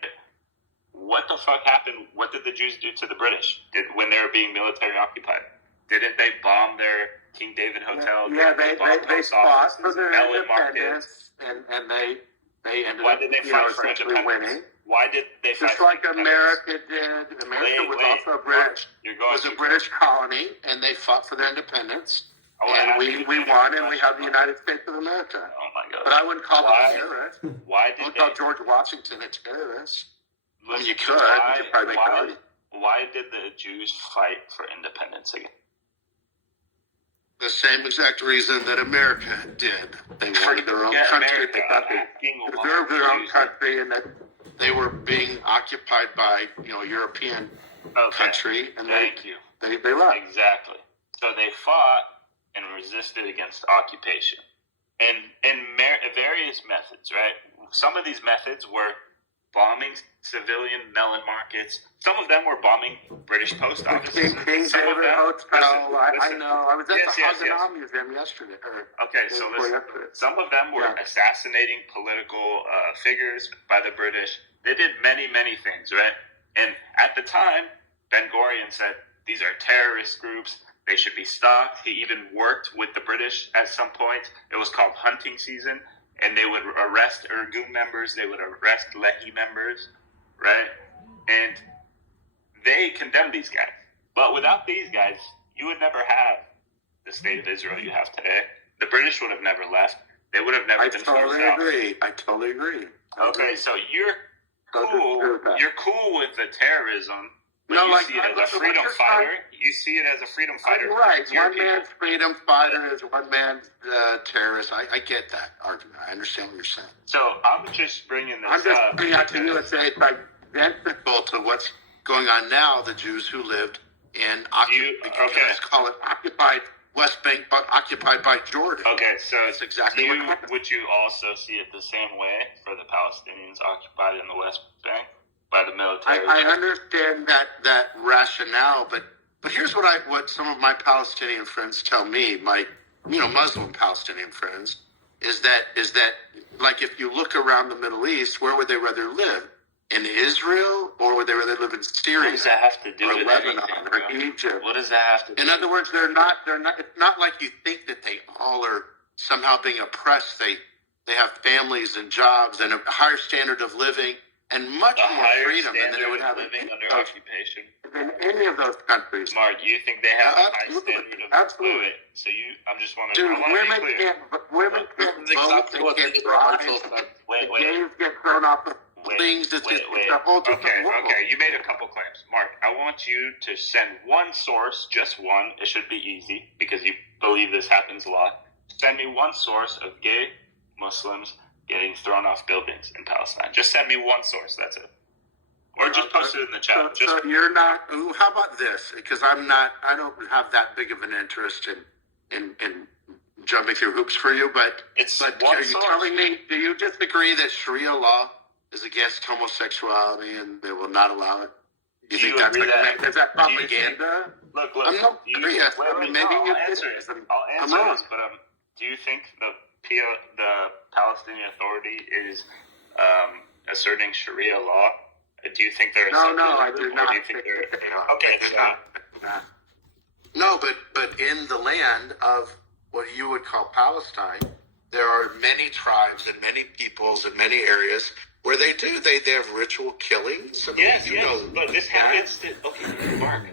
What the fuck happened? What did the Jews do to the British when they were being military occupied? Didn't they bomb their King David Hotel? Yeah, they fought for their independence, and they ended Why up did they fight for essentially independence? winning. Why did they fight? Just like America did. America was also a British colony, and they fought for their independence. And we won, and we have the United States of America. Oh my God! But I wouldn't call them terrorists. Why I would call George Washington a terrorist. Listen, you could. You could probably make an argument. Why did the Jews fight for independence again? The same exact reason that America did. They wanted their own country. They thought they deserved their own country, and that they were being occupied by a European country, and they left. Exactly. So they fought and resisted against occupation, and various methods. Right. Some of these methods were bombing civilian melon markets. Some of them were bombing British post offices. King David Hotel. I know. I was at the Haganah Museum yesterday. So listen. Some of them were assassinating political figures by the British. They did many, many things, right? And at the time, Ben-Gurion said, these are terrorist groups. They should be stopped. He even worked with the British at some point. It was called hunting season. And they would arrest Irgun members. They would arrest Lehi members, right? And they condemned these guys. But without these guys, you would never have the state of Israel you have today. The British would have never left. They would have never been forced out. I totally agree. Okay, so you're cool. You're cool with the terrorism. But you see it as a freedom fighter. You see it as a freedom fighter. Right. One man's freedom fighter is one man's terrorist. I get that argument. I understand what you're saying. So I'm just bringing this up. I'm just bringing out to you and say it's identical to what's going on now. The Jews who lived in let's call it occupied West Bank, but occupied by Jordan. Okay, so it's exactly what happened. Would you also see it the same way for the Palestinians occupied in the West Bank? By the military. I understand that rationale, but here's what some of my Palestinian friends tell me, my Muslim Palestinian friends, is that like if you look around the Middle East, where would they rather live? In Israel, or would they rather live in Syria? What does that have to do with Lebanon anything, or Egypt? What does that have to do? In other words, they're not. It's not like you think that they all are somehow being oppressed. They have families and jobs and a higher standard of living. And much more freedom than they would have living under occupation in any of those countries. Mark, you think they have a high standard of absolutely? So I'm just wondering. Women can't vote. They can't drive. Gays get thrown off the things. It's a whole different world. Okay. You made a couple claims, Mark. I want you to send one source, just one. It should be easy because you believe this happens a lot. Send me one source of gay Muslims getting thrown off buildings in Palestine. Just send me one source. That's it. Or just post it in the chat. So you're not. How about this? Because I don't have that big of an interest in jumping through hoops for you. But are you telling me? Do you disagree that Sharia law is against homosexuality and they will not allow it? You think that's propaganda? Look. I'm not. I'll answer it. This, but do you think the Palestinian Authority is asserting Sharia law? Do you think they're No, I do not. Do you think they're okay? They're not. No, but in the land of what you would call Palestine, there are many tribes and many peoples in many areas where they have ritual killings. Yes, but this happens to Mark.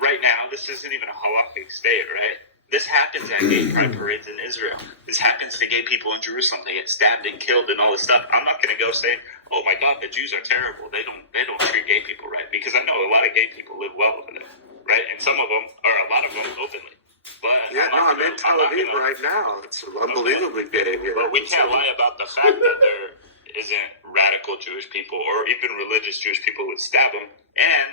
Right now, this isn't even a halakhic state, right? This happens at gay pride parades in Israel. This happens to gay people in Jerusalem. They get stabbed and killed and all this stuff. I'm not going to go say, "Oh my God, the Jews are terrible. They don't treat gay people right," because I know a lot of gay people live well over there, right? And some of them, or a lot of them, openly. But I'm in Tel Aviv right now. It's unbelievably gay here. But we can't lie about the fact that there isn't radical Jewish people or even religious Jewish people who would stab them, and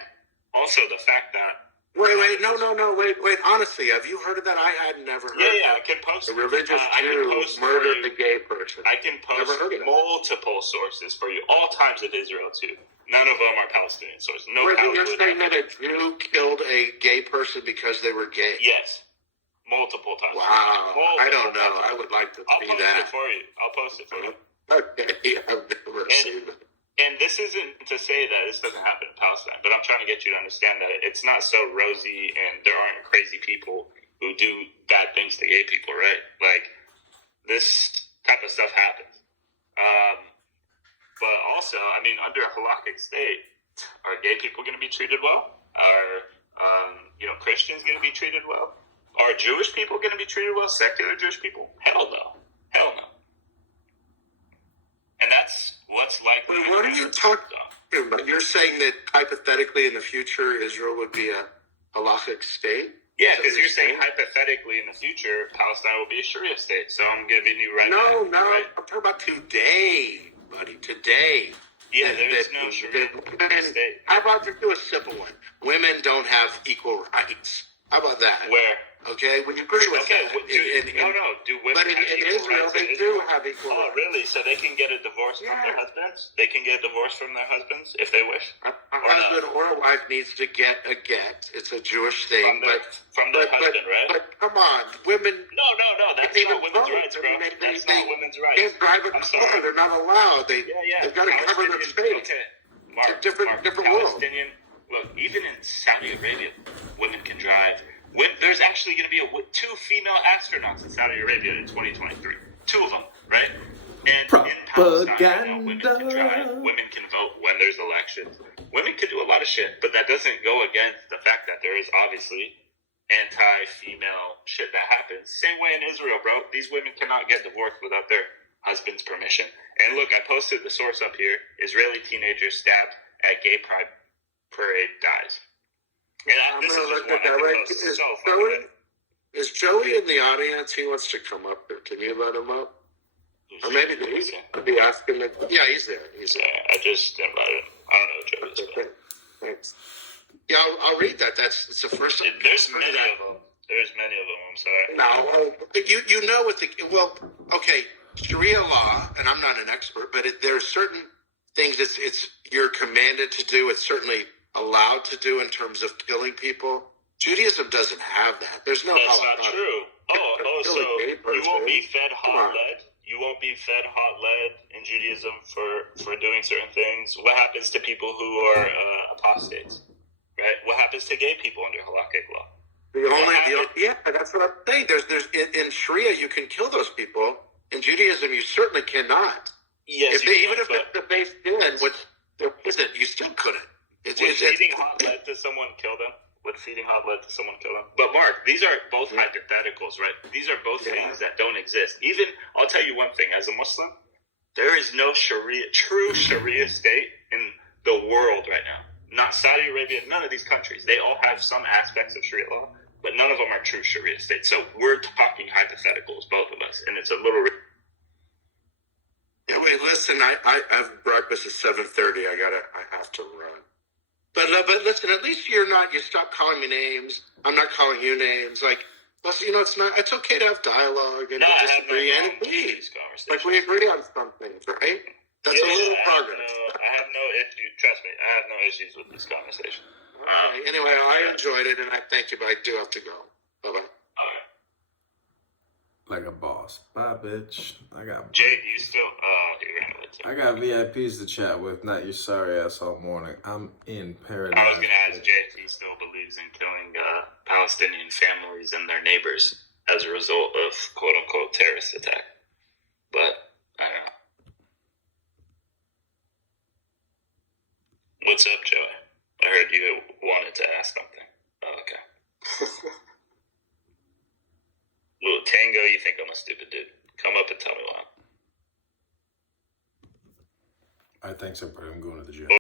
also the fact that. Wait, honestly, have you heard of that? I had never heard of that. I can post. A religious Jew murdered the gay person. I can post multiple sources for you, all times of Israel, too. None of them are Palestinian sources. You're saying that a Jew killed a gay person because they were gay? Yes. Multiple times. Wow. I don't know. I would like to see that. I'll post it for you. Okay. I've never seen that. And this isn't to say that this doesn't happen in Palestine, but I'm trying to get you to understand that it's not so rosy and there aren't crazy people who do bad things to gay people, right? Like, this type of stuff happens. But also, I mean, under a halakhic state, are gay people going to be treated well? Are, Christians going to be treated well? Are Jewish people going to be treated well? Secular Jewish people? Hell no. And that's what's likely. What are you talking about? You're saying that hypothetically in the future, Israel would be a halakhic state? Yeah, because you're saying hypothetically in the future, Palestine will be a Sharia state. So I'm giving you now. No. Right? I'm talking about today, buddy. Today. Yeah, there's no Sharia state. How about to do a simple one? Women don't have equal rights. How about that? Where? Okay, would you agree with that? Do women but in Israel, they do have equal rights. Oh, really? So they can get a divorce from their husbands? They can get a divorce from their husbands if they wish? A husband or a wife needs to get a get. It's a Jewish thing. From their husband, right? But come on, women... No, that's not women's rights, bro. That's not women's rights. They can't drive a car. They're not allowed. They've got to cover their face. Okay. It's a different world. Look, even in Saudi Arabia, women can drive. There's actually going to be 2 female astronauts in Saudi Arabia in 2023. 2 of them, right? And in Palestine, women can drive, women can vote when there's elections. Women can do a lot of shit, but that doesn't go against the fact that there is obviously anti-female shit that happens. Same way in Israel, bro. These women cannot get divorced without their husband's permission. And look, I posted the source up here. Israeli teenager stabbed at gay pride parade dies. I'm going to look at that. Is Joey in the audience? He wants to come up there. Can you let him up? Or maybe he's be asking him. Yeah, he's there. I just invited him. I don't know what Joey is. Okay. Thanks. Yeah, I'll read that. It's the first. There's many of them. I'm sorry. No, you know what okay, Sharia law, and I'm not an expert, but there are certain things you're commanded to do. It's certainly allowed to do in terms of killing people. Judaism doesn't have that. There's no. That's not true. So you won't be fed hot lead. You won't be fed hot lead in Judaism for doing certain things. What happens to people who are apostates? Right. What happens to gay people under halakhic law? That's what I'm saying. There's in Sharia you can kill those people. In Judaism you certainly cannot. Yes. Even if it's the base din, which there isn't, you still couldn't. Would feeding hot lead to someone kill them? Would feeding hot lead to someone kill them? But Mark, these are both hypotheticals, right? These are both things that don't exist. Even, I'll tell you one thing, as a Muslim, there is no true Sharia state in the world right now. Not Saudi Arabia, none of these countries. They all have some aspects of Sharia law, but none of them are true Sharia states. So we're talking hypotheticals, both of us, and it's a little... Yeah, wait, listen, I have breakfast at 7:30. I have to run. But listen, at least you stop calling me names. I'm not calling you names. Listen, it's okay to have dialogue and disagree and agree. Like we agree on some things, right? That's a little progress. I have no issue. Trust me, I have no issues with this conversation. Anyway, I enjoyed it, and I thank you, but I do have to go. Bye-bye. Like a boss. Bye, bitch. I got Jay, do you still I got VIPs to chat with, not your sorry ass all morning. I'm in paradise. I was gonna ask Jay if he still believes in killing Palestinian families and their neighbors as a result of quote unquote terrorist attack. But I don't know. What's up, Joey? I heard you wanted to ask something. Oh, okay. Little Tango, you think I'm a stupid dude? Come up and tell me why. Alright, thanks everybody. I'm going to the gym.